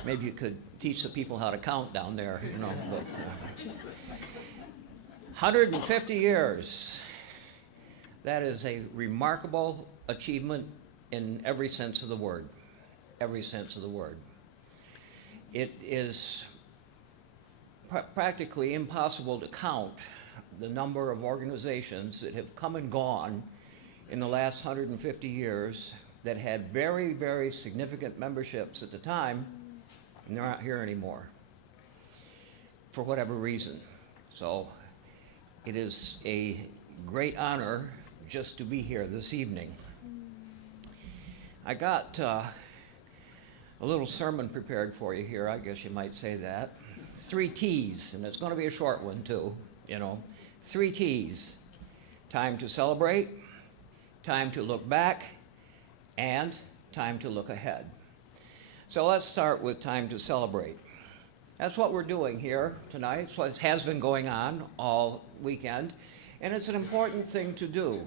maybe you could teach the people how to count down there. You know, but 150 years. That is a remarkable achievement in every sense of the word. Every sense of the word. It is practically impossible to count the number of organizations that have come and gone in the last 150 years that had very, very significant memberships at the time, and they're not here anymore for whatever reason. So it is a great honor just to be here this evening. I got a little sermon prepared for you here, I guess you might say that. 3 T's, and it's going to be a short one too, you know. 3 T's: time to celebrate, time to look back, and time to look ahead. So let's start with time to celebrate. That's what we're doing here tonight. It's what has been going on all weekend, and it's an important thing to do,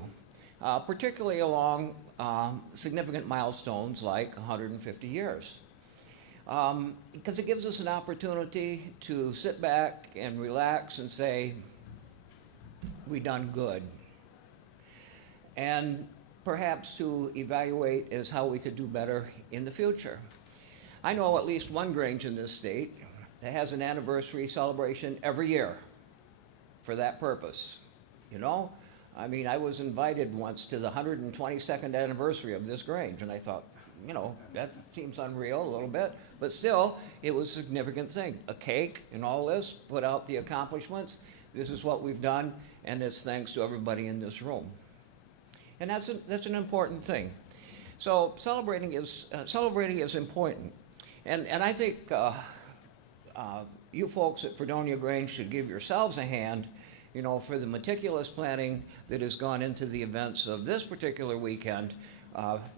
particularly along significant milestones like 150 years. Because it gives us an opportunity to sit back and relax and say, we've done good. And perhaps to evaluate is how we could do better in the future. I know at least one Grange in this state that has an anniversary celebration every year for that purpose. You know, I mean, I was invited once to the 122nd anniversary of this Grange, and I thought, you know, that seems unreal a little bit, but still, it was a significant thing. A cake and all this, put out the accomplishments. This is what we've done, and it's thanks to everybody in this room. And that's an important thing. So celebrating is important. And I think you folks at Fredonia Grange should give yourselves a hand, you know, for the meticulous planning that has gone into the events of this particular weekend,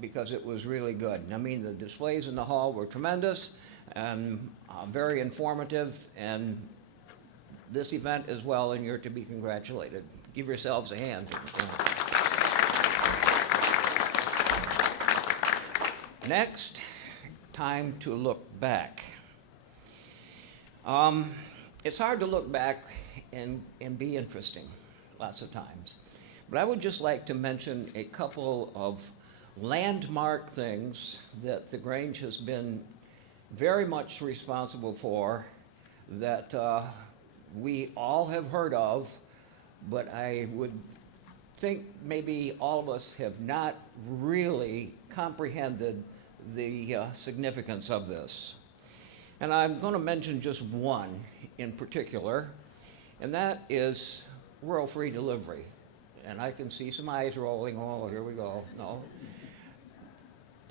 because it was really good. I mean, the displays in the hall were tremendous and very informative, and this event as well, and you're to be congratulated. Give yourselves a hand. Next, time to look back. It's hard to look back and be interesting lots of times. But I would just like to mention a couple of landmark things that the Grange has been very much responsible for, that we all have heard of, but I would think maybe all of us have not really comprehended the significance of this. And I'm going to mention just one in particular, and that is rural free delivery. And I can see some eyes rolling. Oh, here we go. No.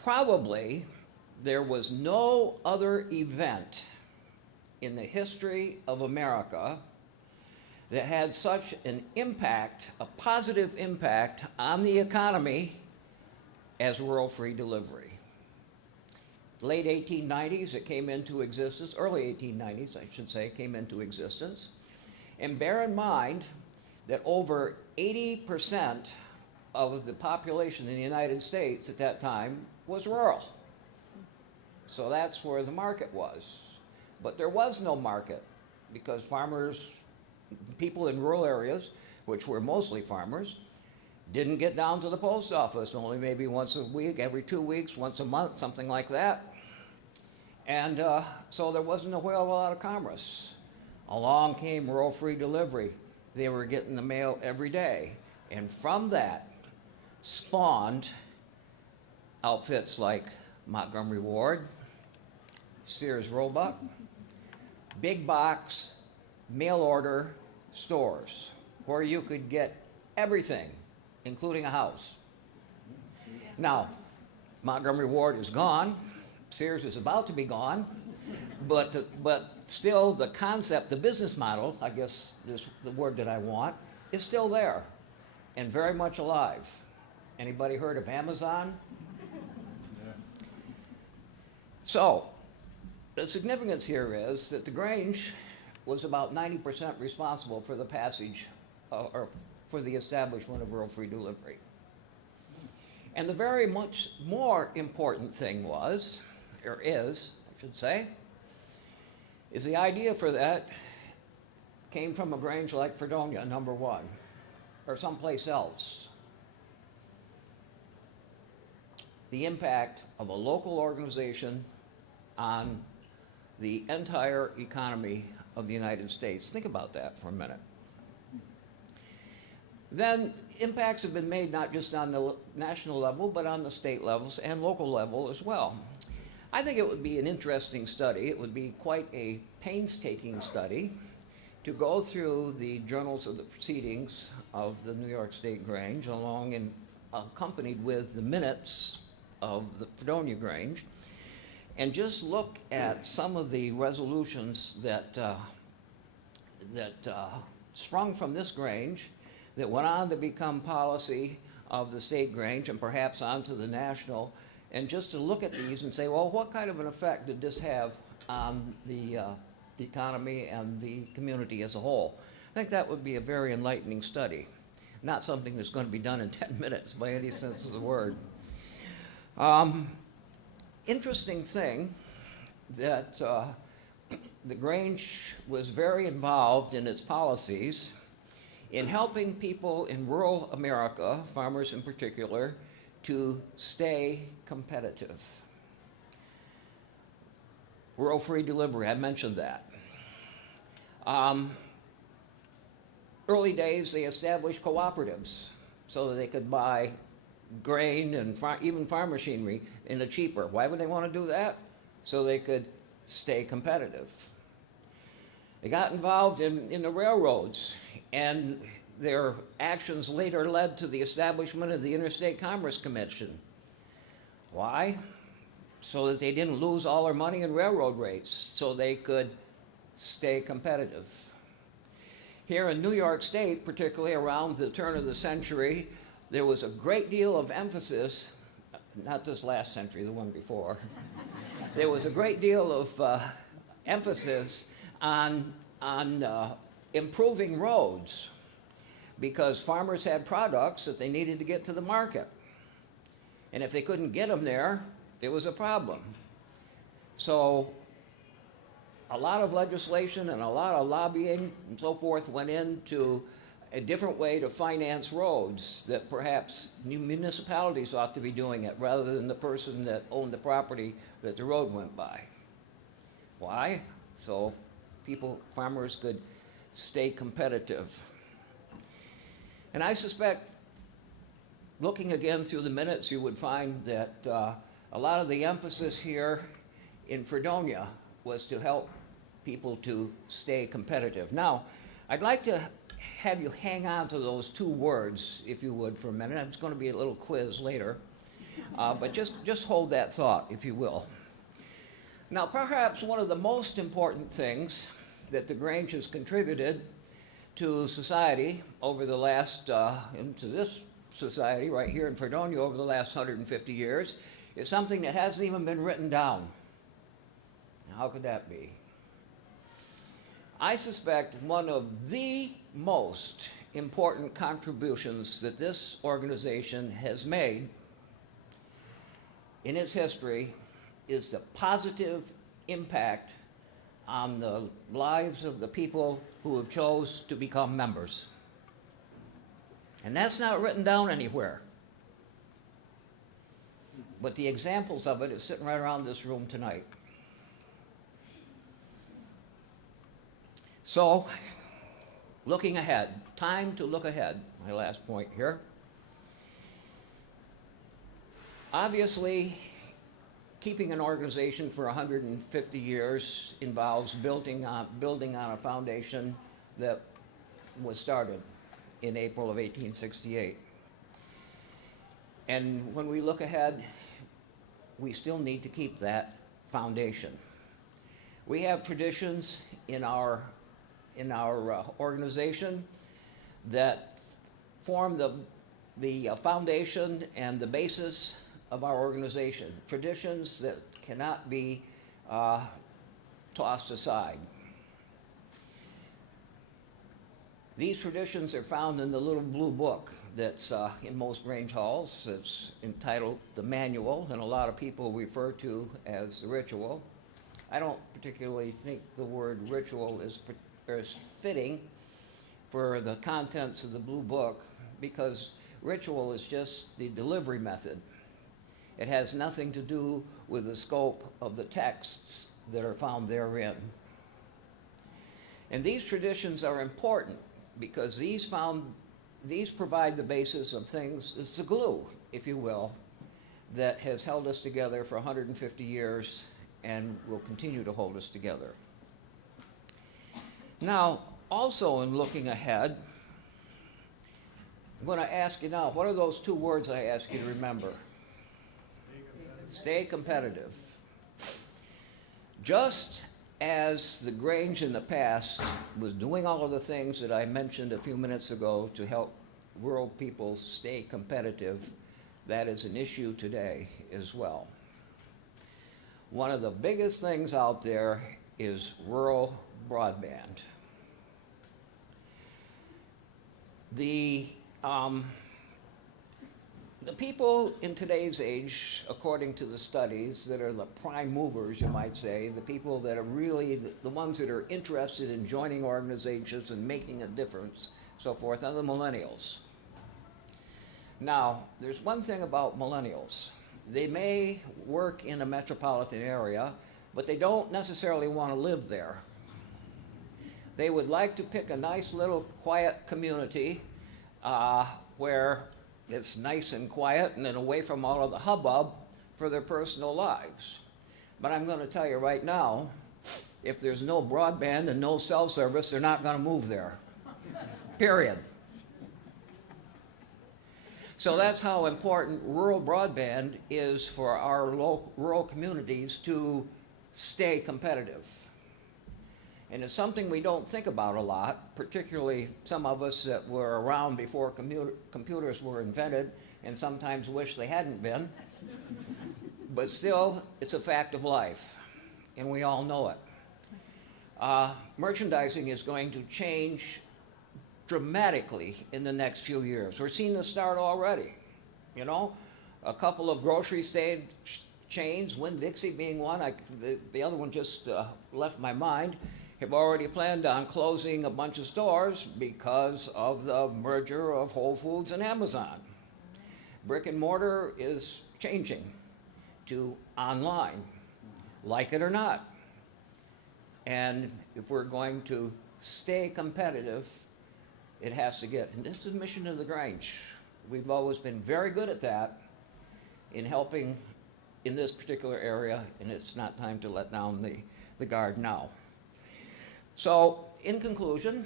Probably there was no other event in the history of America that had such an impact, a positive impact on the economy as rural free delivery. Late 1890s, it came into existence, early 1890s, I should say, came into existence. And bear in mind that over 80% of the population in the United States at that time was rural. So that's where the market was. But there was no market because farmers, people in rural areas, which were mostly farmers, didn't get down to the post office, only maybe once a week, every 2 weeks, once a month, something like that. And so there wasn't a whole lot of commerce. Along came rural free delivery. They were getting the mail every day. And from that spawned outfits like Montgomery Ward, Sears Roebuck, big box, mail order stores where you could get everything, including a house. Now, Montgomery Ward is gone. Sears is about to be gone. But still the concept, the business model, I guess is the word that I want, is still there and very much alive. Anybody heard of Amazon? Yeah. So the significance here is that the Grange was about 90% responsible for the passage or for the establishment of rural free delivery. And the very much more important thing was, or is, I should say, is the idea for that came from a Grange like Fredonia, number one, or someplace else. The impact of a local organization on the entire economy of the United States. Think about that for a minute. then impacts have been made not just on the national level, but on the state levels and local level as well. I think it would be an interesting study. It would be quite a painstaking study to go through the journals of the proceedings of the New York State Grange, along and accompanied with the minutes of the Fredonia Grange, and just look at some of the resolutions that sprung from this Grange, that went on to become policy of the state Grange and perhaps onto the national, and just to look at these and say, well, what kind of an effect did this have on the economy and the community as a whole? I think that would be a very enlightening study. Not something that's going to be done in 10 minutes by any sense of the word. Interesting thing that the Grange was very involved in its policies in helping people in rural America, farmers in particular, to stay competitive. Rural free delivery, I mentioned that. Early days, they established cooperatives so that they could buy grain and even farm machinery in a cheaper. Why would they want to do that? So they could stay competitive. They got involved in the railroads, and their actions later led to the establishment of the Interstate Commerce Commission. Why? So that they didn't lose all their money in railroad rates, so they could stay competitive. Here in New York State, particularly around the turn of the century, there was a great deal of emphasis, not this last century, the one before, there was a great deal of emphasis on improving roads, because farmers had products that they needed to get to the market. And if they couldn't get them there, it was a problem. So a lot of legislation and a lot of lobbying and so forth went into a different way to finance roads, that perhaps new municipalities ought to be doing it rather than the person that owned the property that the road went by. Why? So farmers could stay competitive. And I suspect, looking again through the minutes, you would find that a lot of the emphasis here in Fredonia was to help people to stay competitive. Now, I'd like to have you hang on to those two words, if you would, for a minute. It's going to be a little quiz later, but just hold that thought, if you will. Now, perhaps one of the most important things that the Grange has contributed to society over the last, into this society right here in Fredonia over the last 150 years, is something that hasn't even been written down. Now, how could that be? I suspect one of the most important contributions that this organization has made in its history is the positive impact on the lives of the people who have chose to become members. And that's not written down anywhere. But the examples of it is sitting right around this room tonight. So, looking ahead, time to look ahead, my last point here. Obviously, keeping an organization for 150 years involves building on a foundation that was started in April of 1868. And when we look ahead, we still need to keep that foundation. We have traditions in our organization that form the foundation and the basis of our organization. Traditions that cannot be tossed aside. These traditions are found in the little blue book that's in most Grange halls. It's entitled The Manual, and a lot of people refer to as the Ritual. I don't particularly think the word ritual is fitting for the contents of the blue book, because ritual is just the delivery method. It has nothing to do with the scope of the texts that are found therein. And these traditions are important because these these provide the basis of things, it's the glue, if you will, that has held us together for 150 years and will continue to hold us together. Now, also in looking ahead, I'm going to ask you now, what are those two words I ask you to remember? Stay competitive. Just as the Grange in the past was doing all of the things that I mentioned a few minutes ago to help rural people stay competitive, that is an issue today as well. One of the biggest things out there is rural broadband. The people in today's age, according to the studies, that are the prime movers, you might say, the people that are really the ones that are interested in joining organizations and making a difference, so forth, are the millennials. Now, there's one thing about millennials. They may work in a metropolitan area, but they don't necessarily want to live there. They would like to pick a nice little quiet community where it's nice and quiet and then away from all of the hubbub for their personal lives. But I'm going to tell you right now, if there's no broadband and no cell service, they're not going to move there. Period. So that's how important rural broadband is for our rural communities to stay competitive. And it's something we don't think about a lot, particularly some of us that were around before computers were invented and sometimes wish they hadn't been. But still, it's a fact of life, and we all know it. Merchandising is going to change dramatically in the next few years. We're seeing the start already. You know, a couple of grocery chains, Winn-Dixie being one, the other one just left my mind, have already planned on closing a bunch of stores because of the merger of Whole Foods and Amazon. Brick and mortar is changing to online, like it or not. And if we're going to stay competitive, it has to get, and this is the mission of the Grange. We've always been very good at that in helping in this particular area, and it's not time to let down the guard now. So, in conclusion,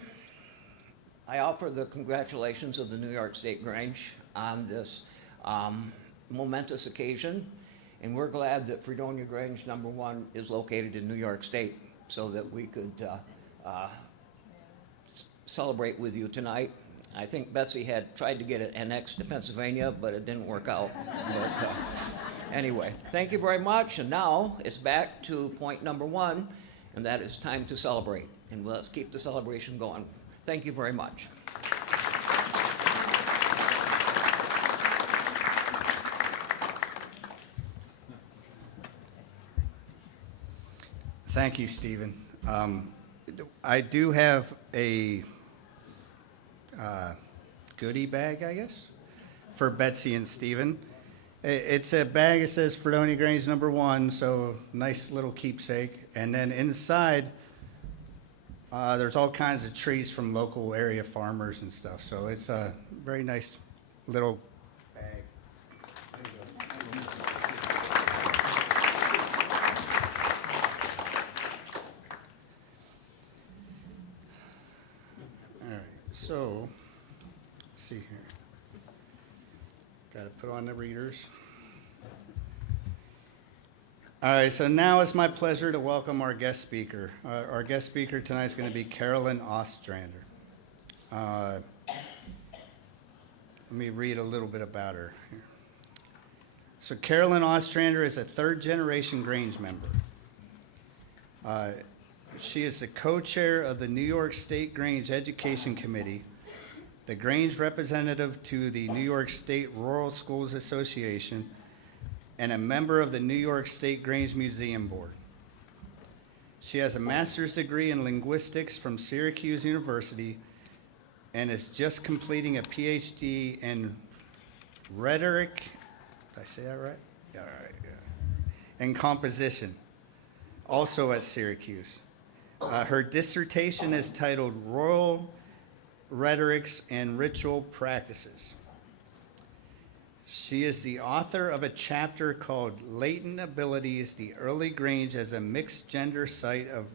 I offer the congratulations of the New York State Grange on this momentous occasion, and we're glad that Fredonia Grange #1 is located in New York State so that we could celebrate with you tonight. I think Betsy had tried to get it annexed to Pennsylvania, but it didn't work out. But, anyway, thank you very much, and now it's back to point #1, and that is time to celebrate. And let's keep the celebration going. Thank you very much. Thank you, Stephen. I do have a goodie bag, I guess, for Betsy and Stephen. It's a bag that says Fredonia Grange #1, so nice little keepsake. And then inside, there's all kinds of trees from local area farmers and stuff. So it's a very nice little bag. All right, so let's see here. Got to put on the readers. All right, so now it's my pleasure to welcome our guest speaker. Our guest speaker tonight is going to be Carolyn Ostrander. Let me read a little bit about her here. So Carolyn Ostrander is a third-generation Grange member. She is the co-chair of the New York State Grange Education Committee, the Grange representative to the New York State Rural Schools Association, and a member of the New York State Grange Museum Board. She has a master's degree in linguistics from Syracuse University and is just completing a PhD in rhetoric, did I say that right? Yeah, all right, yeah. And composition, also at Syracuse. Her dissertation is titled Rural rhetorics, and ritual practices. She is the author of a chapter called Latent Abilities, the Early Grange as a Mixed Gender Site of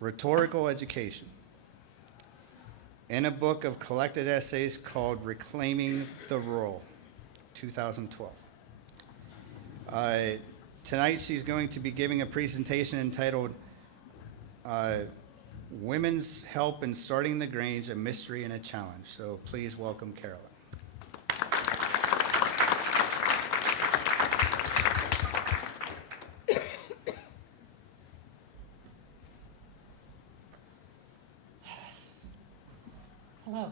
Rhetorical Education, and a book of collected essays called Reclaiming the Role, 2012. Tonight she's going to be giving a presentation entitled Women's Help in Starting the Grange, a Mystery and a Challenge. So please welcome Carolyn. Hello.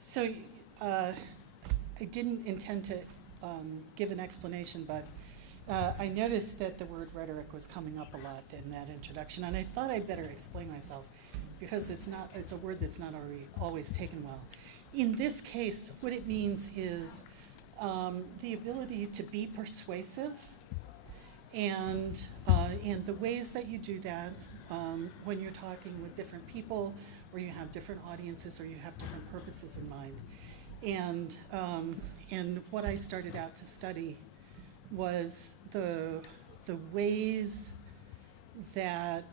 So I didn't intend to give an explanation, but I noticed that the word rhetoric was coming up a lot in that introduction, and I thought I'd better explain myself because it's a word that's not always taken well. In this case, what it means is the ability to be persuasive, and the ways that you do that when you're talking with different people, or you have different audiences, or you have different purposes in mind. And what I started out to study was the ways that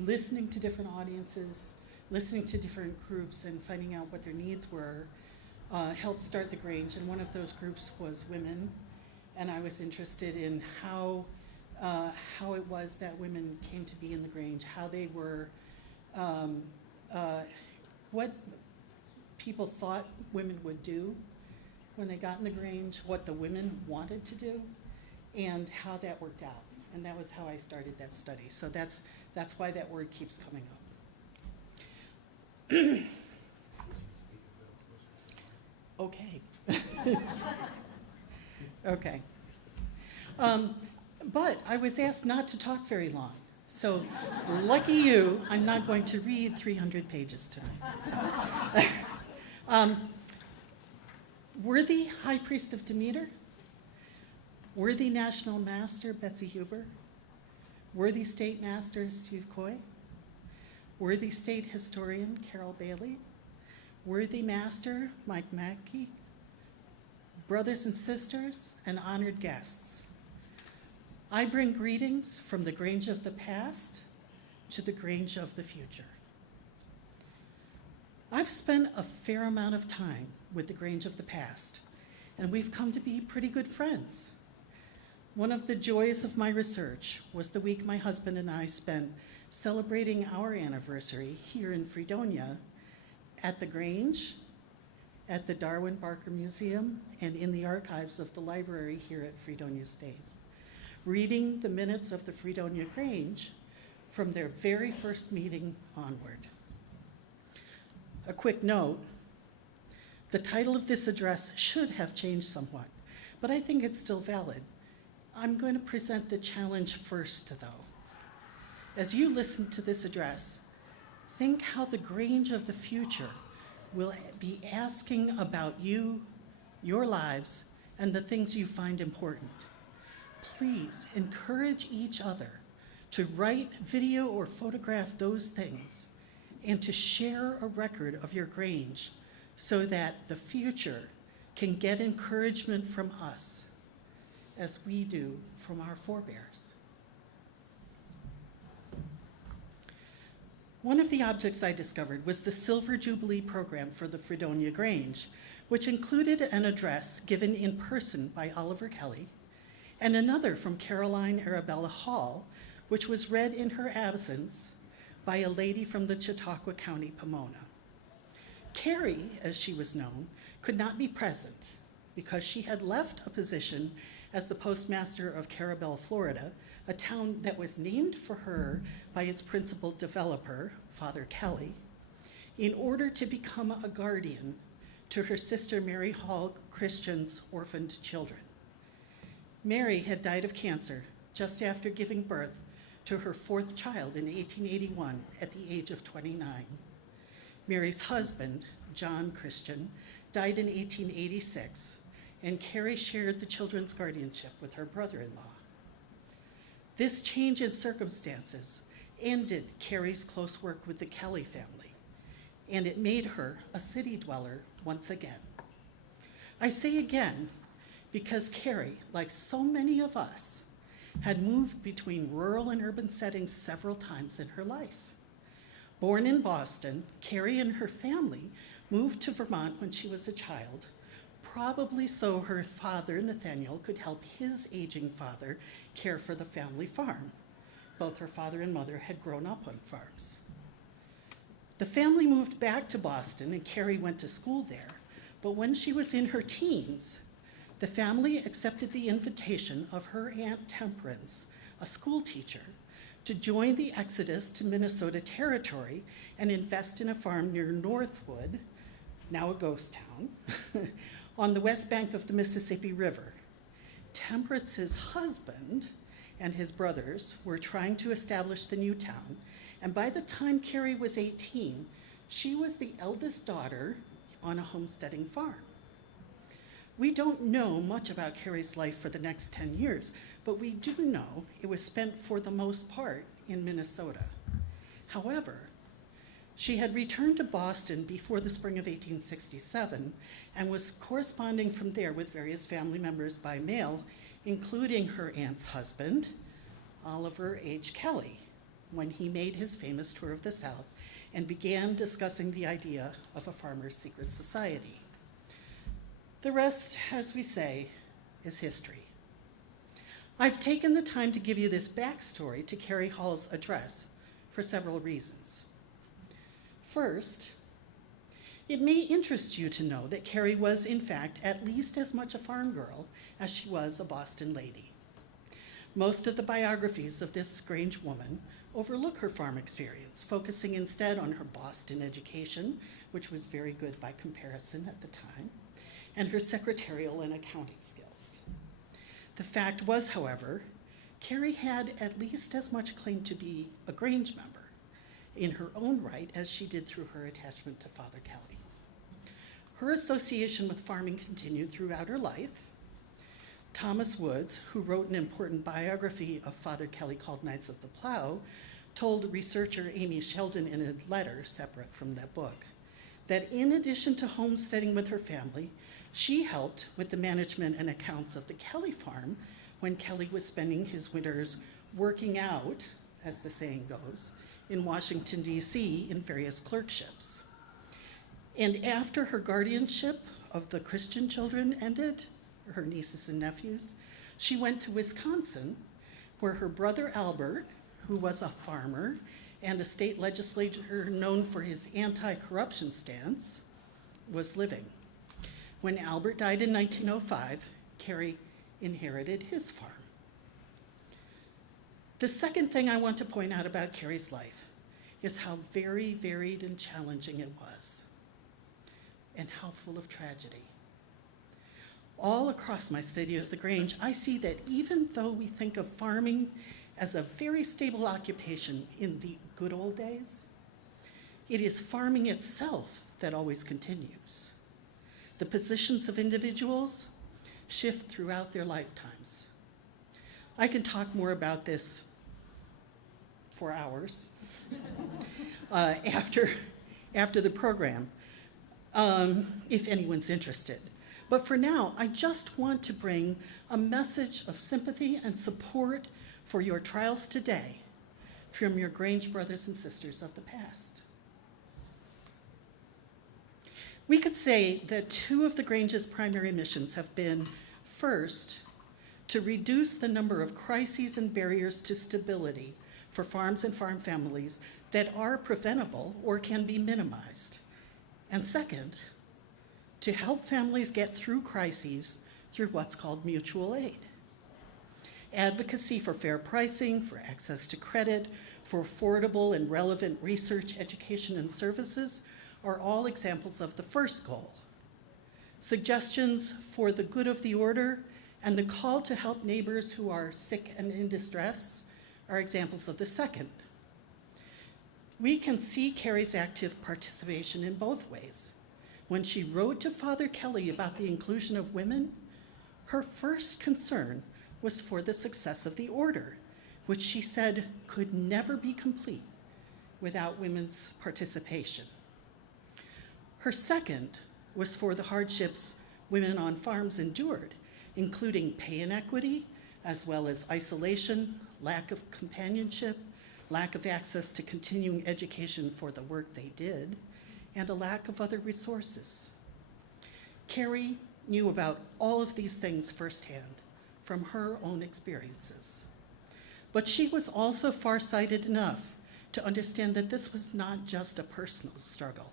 listening to different audiences, listening to different groups, and finding out what their needs were helped start the Grange. And one of those groups was women. And I was interested in how it was that women came to be in the Grange, how they were, what people thought women would do when they got in the Grange, what the women wanted to do, and how that worked out. And that was how I started that study. So that's why that word keeps coming up. Okay. Okay. But I was asked not to talk very long. So lucky you, I'm not going to read 300 pages tonight. So. Worthy High Priest of Demeter, worthy National Master Betsy Huber, worthy State Master Steve Coy, worthy State Historian Carol Bailey, worthy Master Mike Mackey, brothers and sisters, and honored guests. I bring greetings from the Grange of the past to the Grange of the future. I've spent a fair amount of time with the Grange of the past, and we've come to be pretty good friends. One of the joys of my research was the week my husband and I spent celebrating our anniversary here in Fredonia at the Grange, at the Darwin Barker Museum, and in the archives of the library here at Fredonia State, reading the minutes of the Fredonia Grange from their very first meeting onward. A quick note, the title of this address should have changed somewhat, but I think it's still valid. I'm going to present the challenge first, though. As you listen to this address, think how the Grange of the future will be asking about you, your lives, and the things you find important. Please encourage each other to write, video, or photograph those things, and to share a record of your Grange so that the future can get encouragement from us as we do from our forebears. One of the objects I discovered was the Silver Jubilee program for the Fredonia Grange, which included an address given in person by Oliver Kelly, and another from Caroline Arabella Hall, which was read in her absence by a lady from the Chautauqua County, Pomona. Carrie, as she was known, could not be present because she had left a position as the postmaster of Carabel, Florida, a town that was named for her by its principal developer, Father Kelly, in order to become a guardian to her sister Mary Hall Christian's orphaned children. Mary had died of cancer just after giving birth to her fourth child in 1881 at the age of 29. Mary's husband, John Christian, died in 1886, and Carrie shared the children's guardianship with her brother-in-law. This change in circumstances ended Carrie's close work with the Kelly family, and it made her a city dweller once again. I say again because Carrie, like so many of us, had moved between rural and urban settings several times in her life. Born in Boston, Carrie and her family moved to Vermont when she was a child, probably so her father, Nathaniel, could help his aging father care for the family farm. Both her father and mother had grown up on farms. The family moved back to Boston and Carrie went to school there, but when she was in her teens, the family accepted the invitation of her Aunt Temperance, a school teacher, to join the exodus to Minnesota Territory and invest in a farm near Northwood, now a ghost town, on the west bank of the Mississippi River. Temperance's husband and his brothers were trying to establish the new town, and by the time Carrie was 18, she was the eldest daughter on a homesteading farm. We don't know much about Carrie's life for the next 10 years, but we do know it was spent for the most part in Minnesota. However, she had returned to Boston before the spring of 1867 and was corresponding from there with various family members by mail, including her aunt's husband, Oliver H. Kelly, when he made his famous tour of the South and began discussing the idea of a farmer's secret society. The rest, as we say, is history. I've taken the time to give you this backstory to Carrie Hall's address for several reasons. First, it may interest you to know that Carrie was, in fact, at least as much a farm girl as she was a Boston lady. Most of the biographies of this Grange woman overlook her farm experience, focusing instead on her Boston education, which was very good by comparison at the time, and her secretarial and accounting skills. The fact was, however, Carrie had at least as much claim to be a Grange member in her own right as she did through her attachment to Father Kelly. Her association with farming continued throughout her life. Thomas Woods, who wrote an important biography of Father Kelly called Knights of the Plow, told researcher Amy Sheldon in a letter separate from that book that in addition to homesteading with her family, she helped with the management and accounts of the Kelly farm when Kelly was spending his winters working out, as the saying goes, in Washington, D.C. in various clerkships. And after her guardianship of the Christian children ended, her nieces and nephews, she went to Wisconsin, where her brother Albert, who was a farmer and a state legislator known for his anti-corruption stance, was living. When Albert died in 1905, Carrie inherited his farm. The second thing I want to point out about Carrie's life is how very varied and challenging it was, and how full of tragedy. All across my study of the Grange, I see that even though we think of farming as a very stable occupation in the good old days, it is farming itself that always continues. The positions of individuals shift throughout their lifetimes. I can talk more about this for hours after the program, if anyone's interested. But for now, I just want to bring a message of sympathy and support for your trials today from your Grange brothers and sisters of the past. We could say that two of the Grange's primary missions have been, first, to reduce the number of crises and barriers to stability for farms and farm families that are preventable or can be minimized. And second, to help families get through crises through what's called mutual aid. Advocacy for fair pricing, for access to credit, for affordable and relevant research, education, and services are all examples of the first goal. Suggestions for the good of the order and the call to help neighbors who are sick and in distress are examples of the second. We can see Carrie's active participation in both ways. When she wrote to Father Kelly about the inclusion of women, her first concern was for the success of the order, which she said could never be complete without women's participation. Her second was for the hardships women on farms endured, including pay inequity, as well as isolation, lack of companionship, lack of access to continuing education for the work they did, and a lack of other resources. Carrie knew about all of these things firsthand from her own experiences. But she was also farsighted enough to understand that this was not just a personal struggle.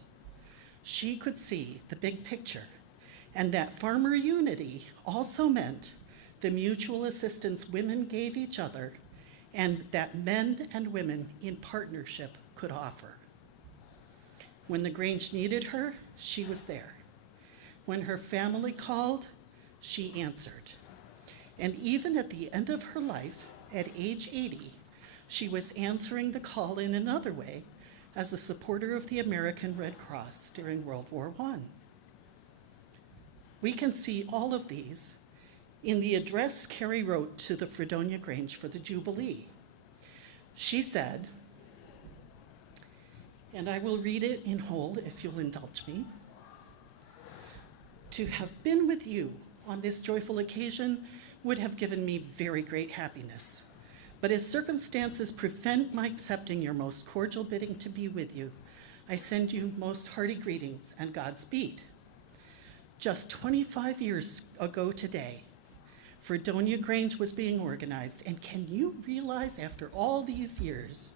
She could see the big picture, and that farmer unity also meant the mutual assistance women gave each other and that men and women in partnership could offer. When the Grange needed her, she was there. When her family called, she answered. And even at the end of her life, at age 80, she was answering the call in another way as a supporter of the American Red Cross during World War I. We can see all of these in the address Carrie wrote to the Fredonia Grange for the Jubilee. She said, and I will read it in whole if you'll indulge me, "To have been with you on this joyful occasion would have given me very great happiness. But as circumstances prevent my accepting your most cordial bidding to be with you, I send you most hearty greetings and Godspeed. Just 25 years ago today, Fredonia Grange was being organized, and can you realize after all these years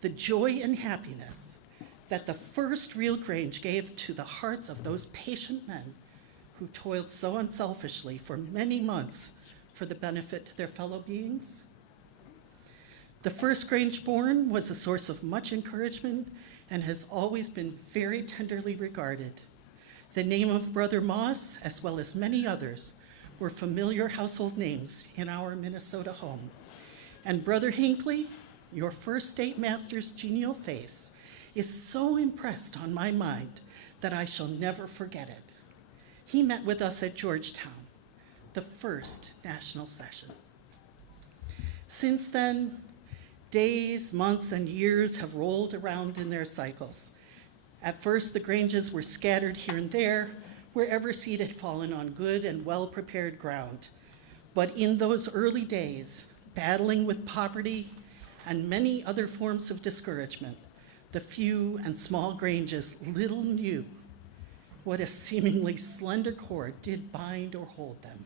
the joy and happiness that the first real Grange gave to the hearts of those patient men who toiled so unselfishly for many months for the benefit to their fellow beings? The first Grange born was a source of much encouragement and has always been very tenderly regarded. The name of Brother Moss, as well as many others, were familiar household names in our Minnesota home. And Brother Hinckley, your first state master's genial face, is so impressed on my mind that I shall never forget it. He met with us at Georgetown, the first national session. Since then, days, months, and years have rolled around in their cycles. At first, the Granges were scattered here and there, wherever seed had fallen on good and well-prepared ground. But in those early days, battling with poverty and many other forms of discouragement, the few and small Granges little knew what a seemingly slender cord did bind or hold them.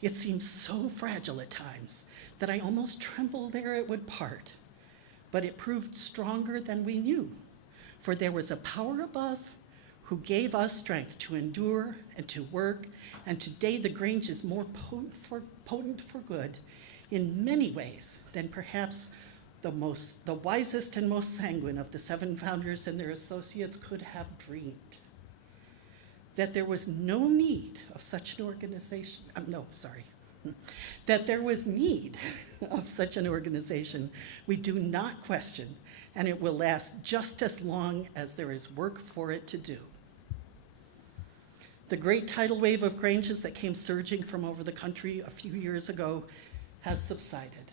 It seemed so fragile at times that I almost trembled ere it would part. But it proved stronger than we knew, for there was a power above who gave us strength to endure and to work, and today the Grange is more potent for good in many ways than perhaps the wisest and most sanguine of the 7 founders and their associates could have dreamed. That there was no need of such an organization, that there was need of such an organization, we do not question, and it will last just as long as there is work for it to do. The great tidal wave of Granges that came surging from over the country a few years ago has subsided.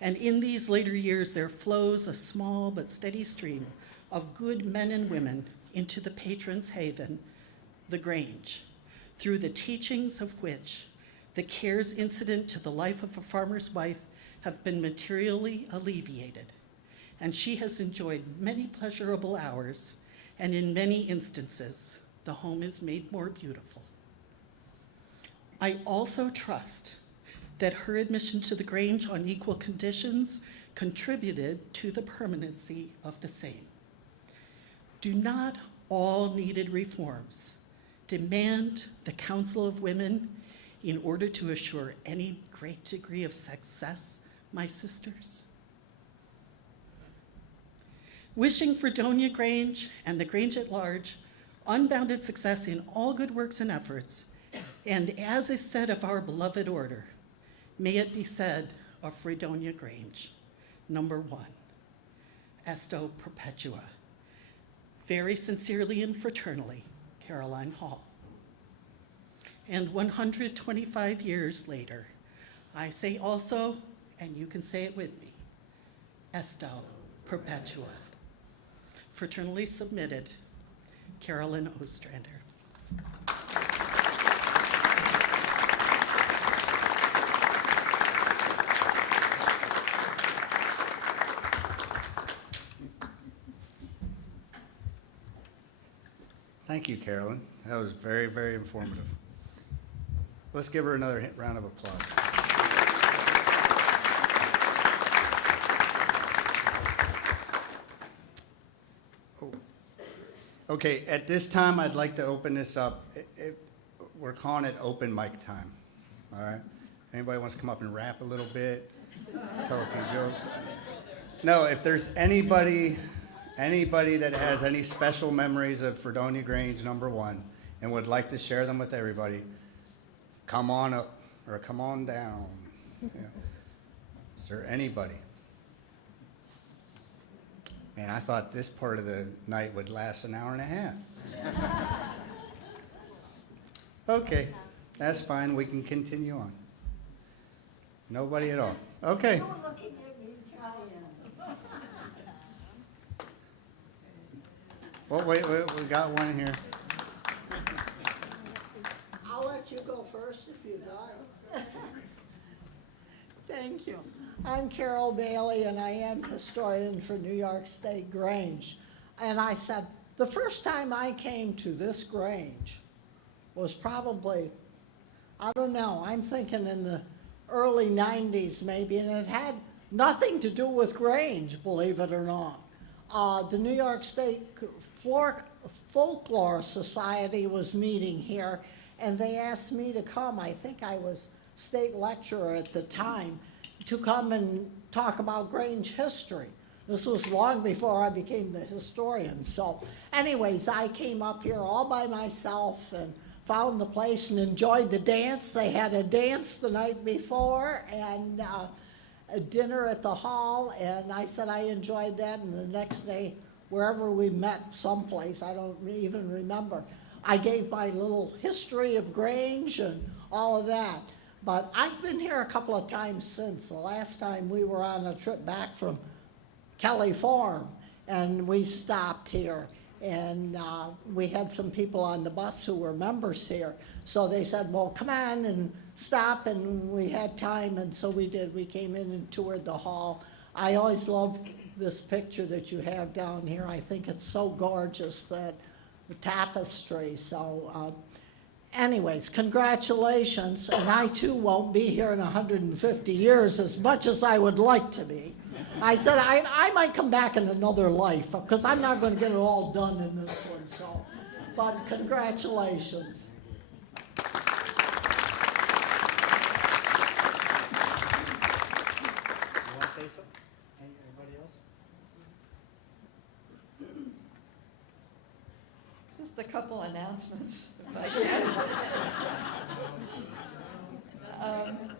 And in these later years, there flows a small but steady stream of good men and women into the patron's haven, the Grange, through the teachings of which the cares incident to the life of a farmer's wife have been materially alleviated. And she has enjoyed many pleasurable hours, and in many instances, the home is made more beautiful. I also trust that her admission to the Grange on equal conditions contributed to the permanency of the same. Do not all needed reforms demand the Council of Women in order to assure any great degree of success, my sisters? Wishing Fredonia Grange and the Grange at large unbounded success in all good works and efforts, and as is said of our beloved order, may it be said of Fredonia Grange, number 1, Esto Perpetua. Very sincerely and fraternally, Caroline Hall. And 125 years later, I say also, and you can say it with me, Estel Perpetua. Fraternally submitted, Carolyn Ostrander. Thank you, Carolyn. That was very, very informative. Let's give her another round of applause. Oh. Okay, at this time, I'd like to open this up. We're calling it open mic time, all right? Anybody wants to come up and rap a little bit, tell a few jokes? No, if there's anybody that has any special memories of Fredonia Grange #1 and would like to share them with everybody, come on up or come on down. Yeah. Is there anybody? Man, I thought this part of the night would last an hour and a half. Okay, that's fine. We can continue on. Nobody at all. Okay. Well, wait, we got one here. I'll let you go first if you'd like. Thank you. I'm Carol Bailey, and I am historian for New York State Grange. And I said, the first time I came to this Grange was probably, I don't know, I'm thinking in the early 90s maybe, and it had nothing to do with Grange, believe it or not. The New York State Folklore Society was meeting here, and they asked me to come. I think I was state lecturer at the time, to come and talk about Grange history. This was long before I became the historian. So anyways, I came up here all by myself and found the place and enjoyed the dance. They had a dance the night before and a dinner at the hall, and I said I enjoyed that, and the next day, wherever we met, someplace, I don't even remember, I gave my little history of Grange and all of that. But I've been here a couple of times since. The last time we were on a trip back from Kelly Farm, and we stopped here, and we had some people on the bus who were members here. So they said, well, come on and stop, and we had time, and so we did. We came in and toured the hall. I always loved this picture that you have down here. I think it's so gorgeous, that the tapestry. So anyways, congratulations, and I too won't be here in 150 years as much as I would like to be. I said I might come back in another life, because I'm not going to get it all done in this one, so, but congratulations. You want to say something? Anybody else? Just a couple announcements, if I can.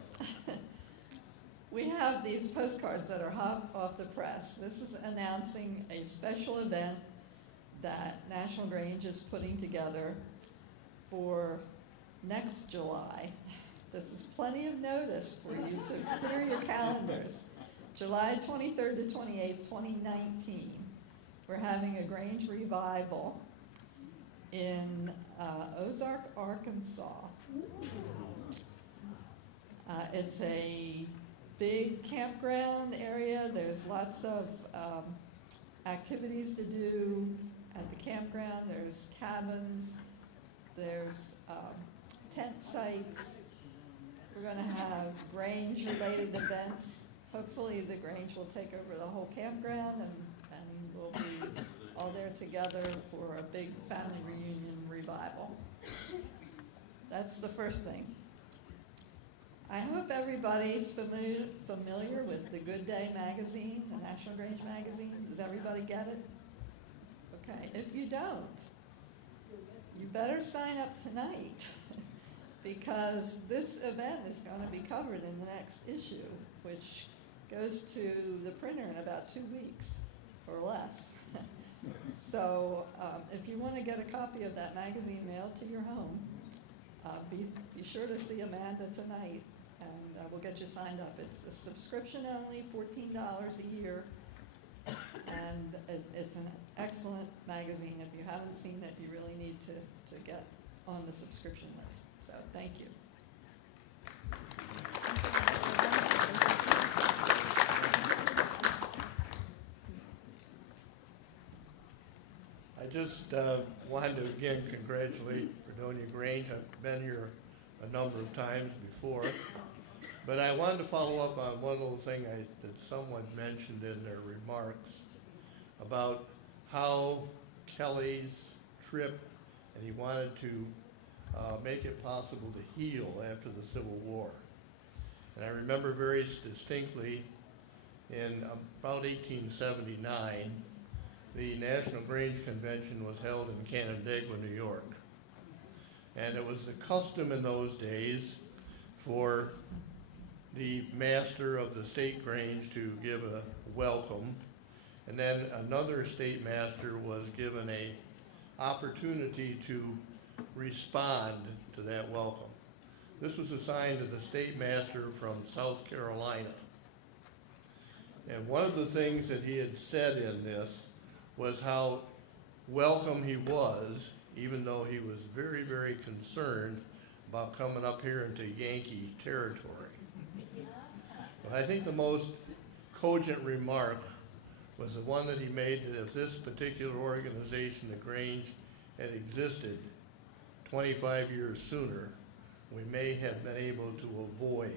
We have these postcards that are hot off the press. This is announcing a special event that National Grange is putting together for next July. This is plenty of notice for you, so clear your calendars. July 23rd to 28th, 2019. We're having a Grange revival in Ozark, Arkansas. It's a big campground area. There's lots of activities to do at the campground. There's cabins, there's tent sites. We're going to have Grange-related events. Hopefully the Grange will take over the whole campground, and we'll be all there together for a big family reunion revival. That's the first thing. I hope everybody's familiar with the Good Day magazine, the National Grange magazine. Does everybody get it? Okay, if you don't, you better sign up tonight because this event is going to be covered in the next issue, which goes to the printer in about 2 weeks or less. So if you want to get a copy of that magazine mailed to your home, be sure to see Amanda tonight and we'll get you signed up. It's a subscription only, $14 a year, and it's an excellent magazine. If you haven't seen it, you really need to get on the subscription list. So thank you. I just wanted to again congratulate Fredonia Grange. I've been here a number of times before, but I wanted to follow up on one little thing that someone mentioned in their remarks about how Kelly's trip, and he wanted to make it possible to heal after the Civil War. And I remember very distinctly in about 1879, the National Grange Convention was held in Canandaigua, New York. And it was the custom in those days for the master of the state grange to give a welcome, and then another state master was given a opportunity to respond to that welcome. This was assigned to the state master from South Carolina. And one of the things that he had said in this was how welcome he was, even though he was very, very concerned about coming up here into Yankee territory. But I think the most cogent remark was the one that he made, that if this particular organization, the Grange, had existed 25 years sooner, we may have been able to avoid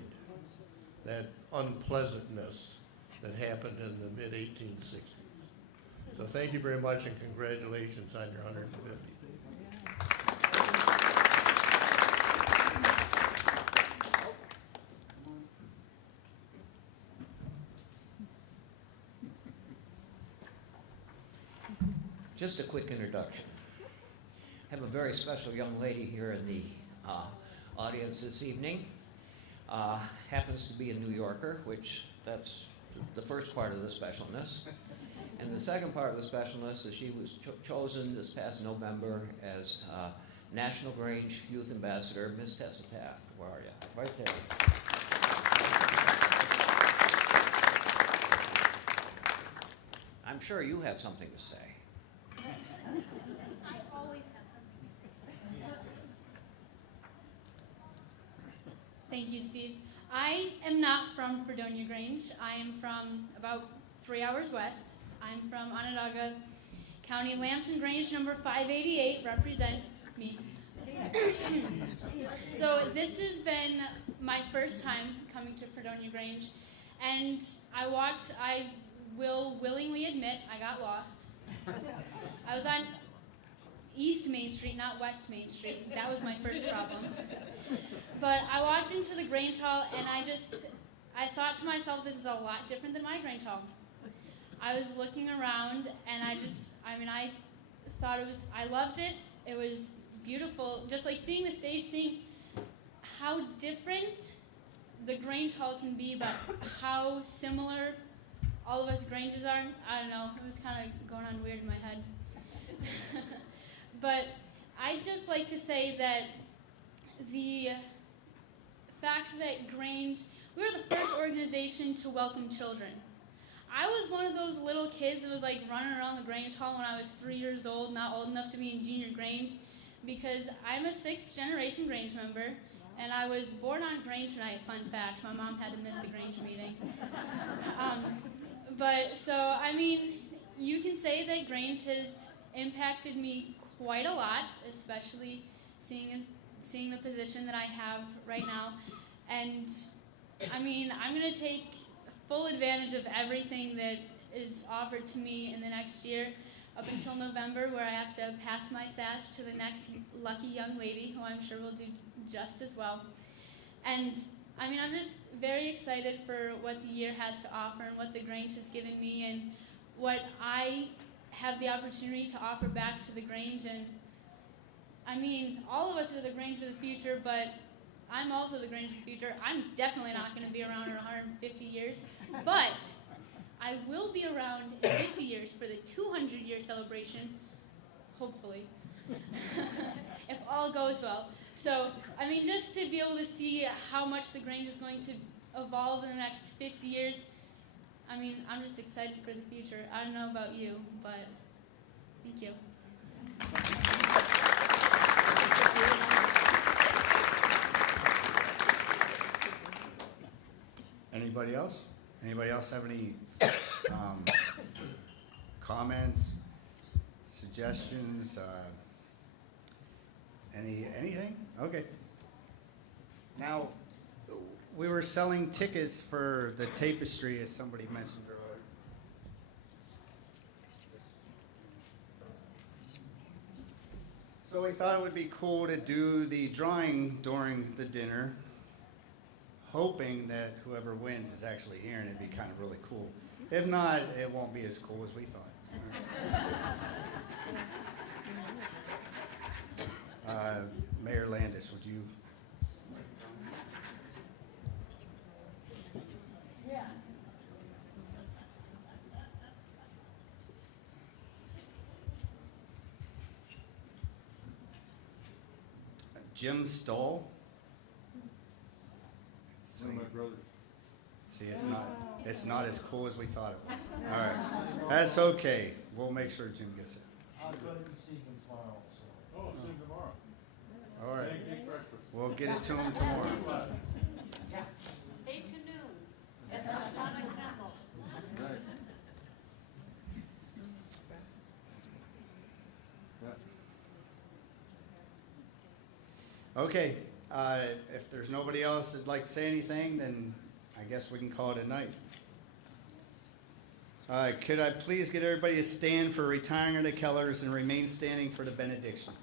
that unpleasantness that happened in the mid-1860s. So thank you very much, and congratulations on your 150th. Just a quick introduction. I have a very special young lady here in the audience this evening. Happens to be a New Yorker, which that's the first part of the specialness. And the second part of the specialness is she was chosen this past November as National Grange Youth Ambassador, Miss Tessa Taft. Where are you? Right there. I'm sure you have something to say. I always have something to say. Thank you, Steve. I am not from Fredonia Grange. I am from about 3 hours west. I'm from Onondaga County, Lamson Grange, number 588. Represent me. So this has been my first time coming to Fredonia Grange, and I will willingly admit I got lost. I was on East Main Street, not West Main Street. That was my first problem. But I walked into the Grange Hall, and I thought to myself, this is a lot different than my Grange Hall. I was looking around, and I thought I loved it. It was beautiful, just like seeing the stage, seeing how different the Grange Hall can be, but how similar all of us Grangers are. I don't know, it was kind of going on weird in my head. But I'd just like to say that the fact that Grange, we were the first organization to welcome children. I was one of those little kids that was like running around the Grange Hall when I was 3 years old, not old enough to be in junior Grange, because I'm a 6th generation Grange member, and I was born on Grange night, fun fact. My mom had to miss the Grange meeting. But so, I mean, you can say that Grange has impacted me quite a lot, especially seeing the position that I have right now. And I mean, I'm going to take full advantage of everything that is offered to me in the next year up until November, where I have to pass my sash to the next lucky young lady, who I'm sure will do just as well. And I mean, I'm just very excited for what the year has to offer and what the Grange has given me and what I have the opportunity to offer back to the Grange. And I mean, all of us are the Grange of the future, but I'm also the Grange of the future. I'm definitely not going to be around in 150 years, but I will be around in 50 years for the 200-year celebration, hopefully, if all goes well. So, I mean, just to be able to see how much the Grange is going to evolve in the next 50 years, I mean, I'm just excited for the future. I don't know about you, but thank you. Anybody else? Anybody else have any comments, suggestions, anything? Okay. Now, we were selling tickets for the tapestry, as somebody mentioned earlier. So we thought it would be cool to do the drawing during the dinner, hoping that whoever wins is actually here, and it'd be kind of really cool. If not, it won't be as cool as we thought. Mayor Landis, would you? Yeah. Jim Stoll? One of my brothers. See, it's not as cool as we thought it was. All right, that's okay. We'll make sure Jim gets it. I'm going to be seeing him tomorrow, so. Oh, see you tomorrow. All right, Pancake breakfast. we'll get it to him tomorrow. 8 to noon at the Masonic Temple. Right. Yeah. Okay, if there's nobody else that'd like to say anything, then I guess we can call it a night. Could I please get everybody to stand for retiring of the Kellers and remain standing for the benediction?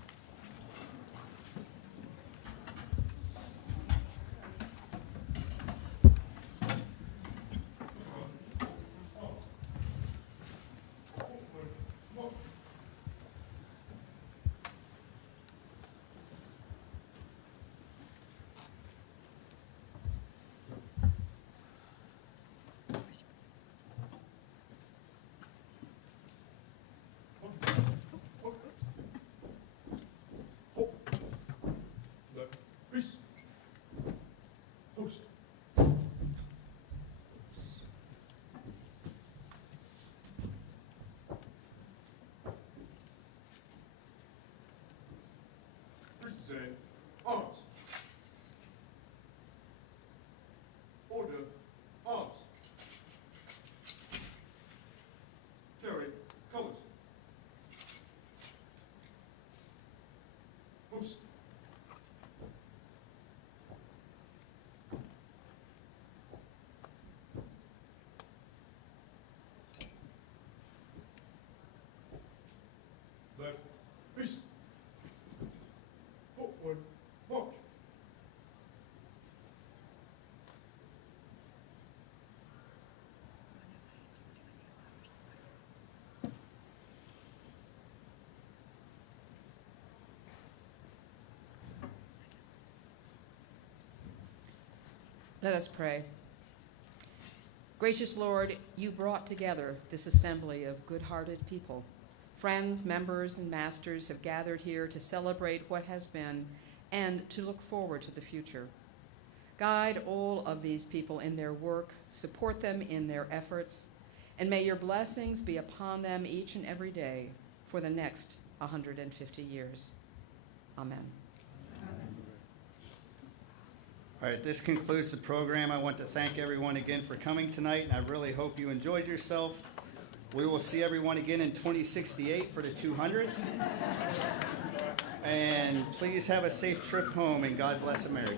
Peace. Post. Present arms. Order arms. Carry colors. Post. Left, peace. Forward, march. Let us pray. Gracious Lord, you brought together this assembly of good-hearted people. Friends, members, and masters have gathered here to celebrate what has been and to look forward to the future. Guide all of these people in their work, support them in their efforts, and may your blessings be upon them each and every day for the next 150 years. Amen. All right, this concludes the program. I want to thank everyone again for coming tonight, and I really hope you enjoyed yourself. We will see everyone again in 2068 for the 200th. And please have a safe trip home, and God bless America.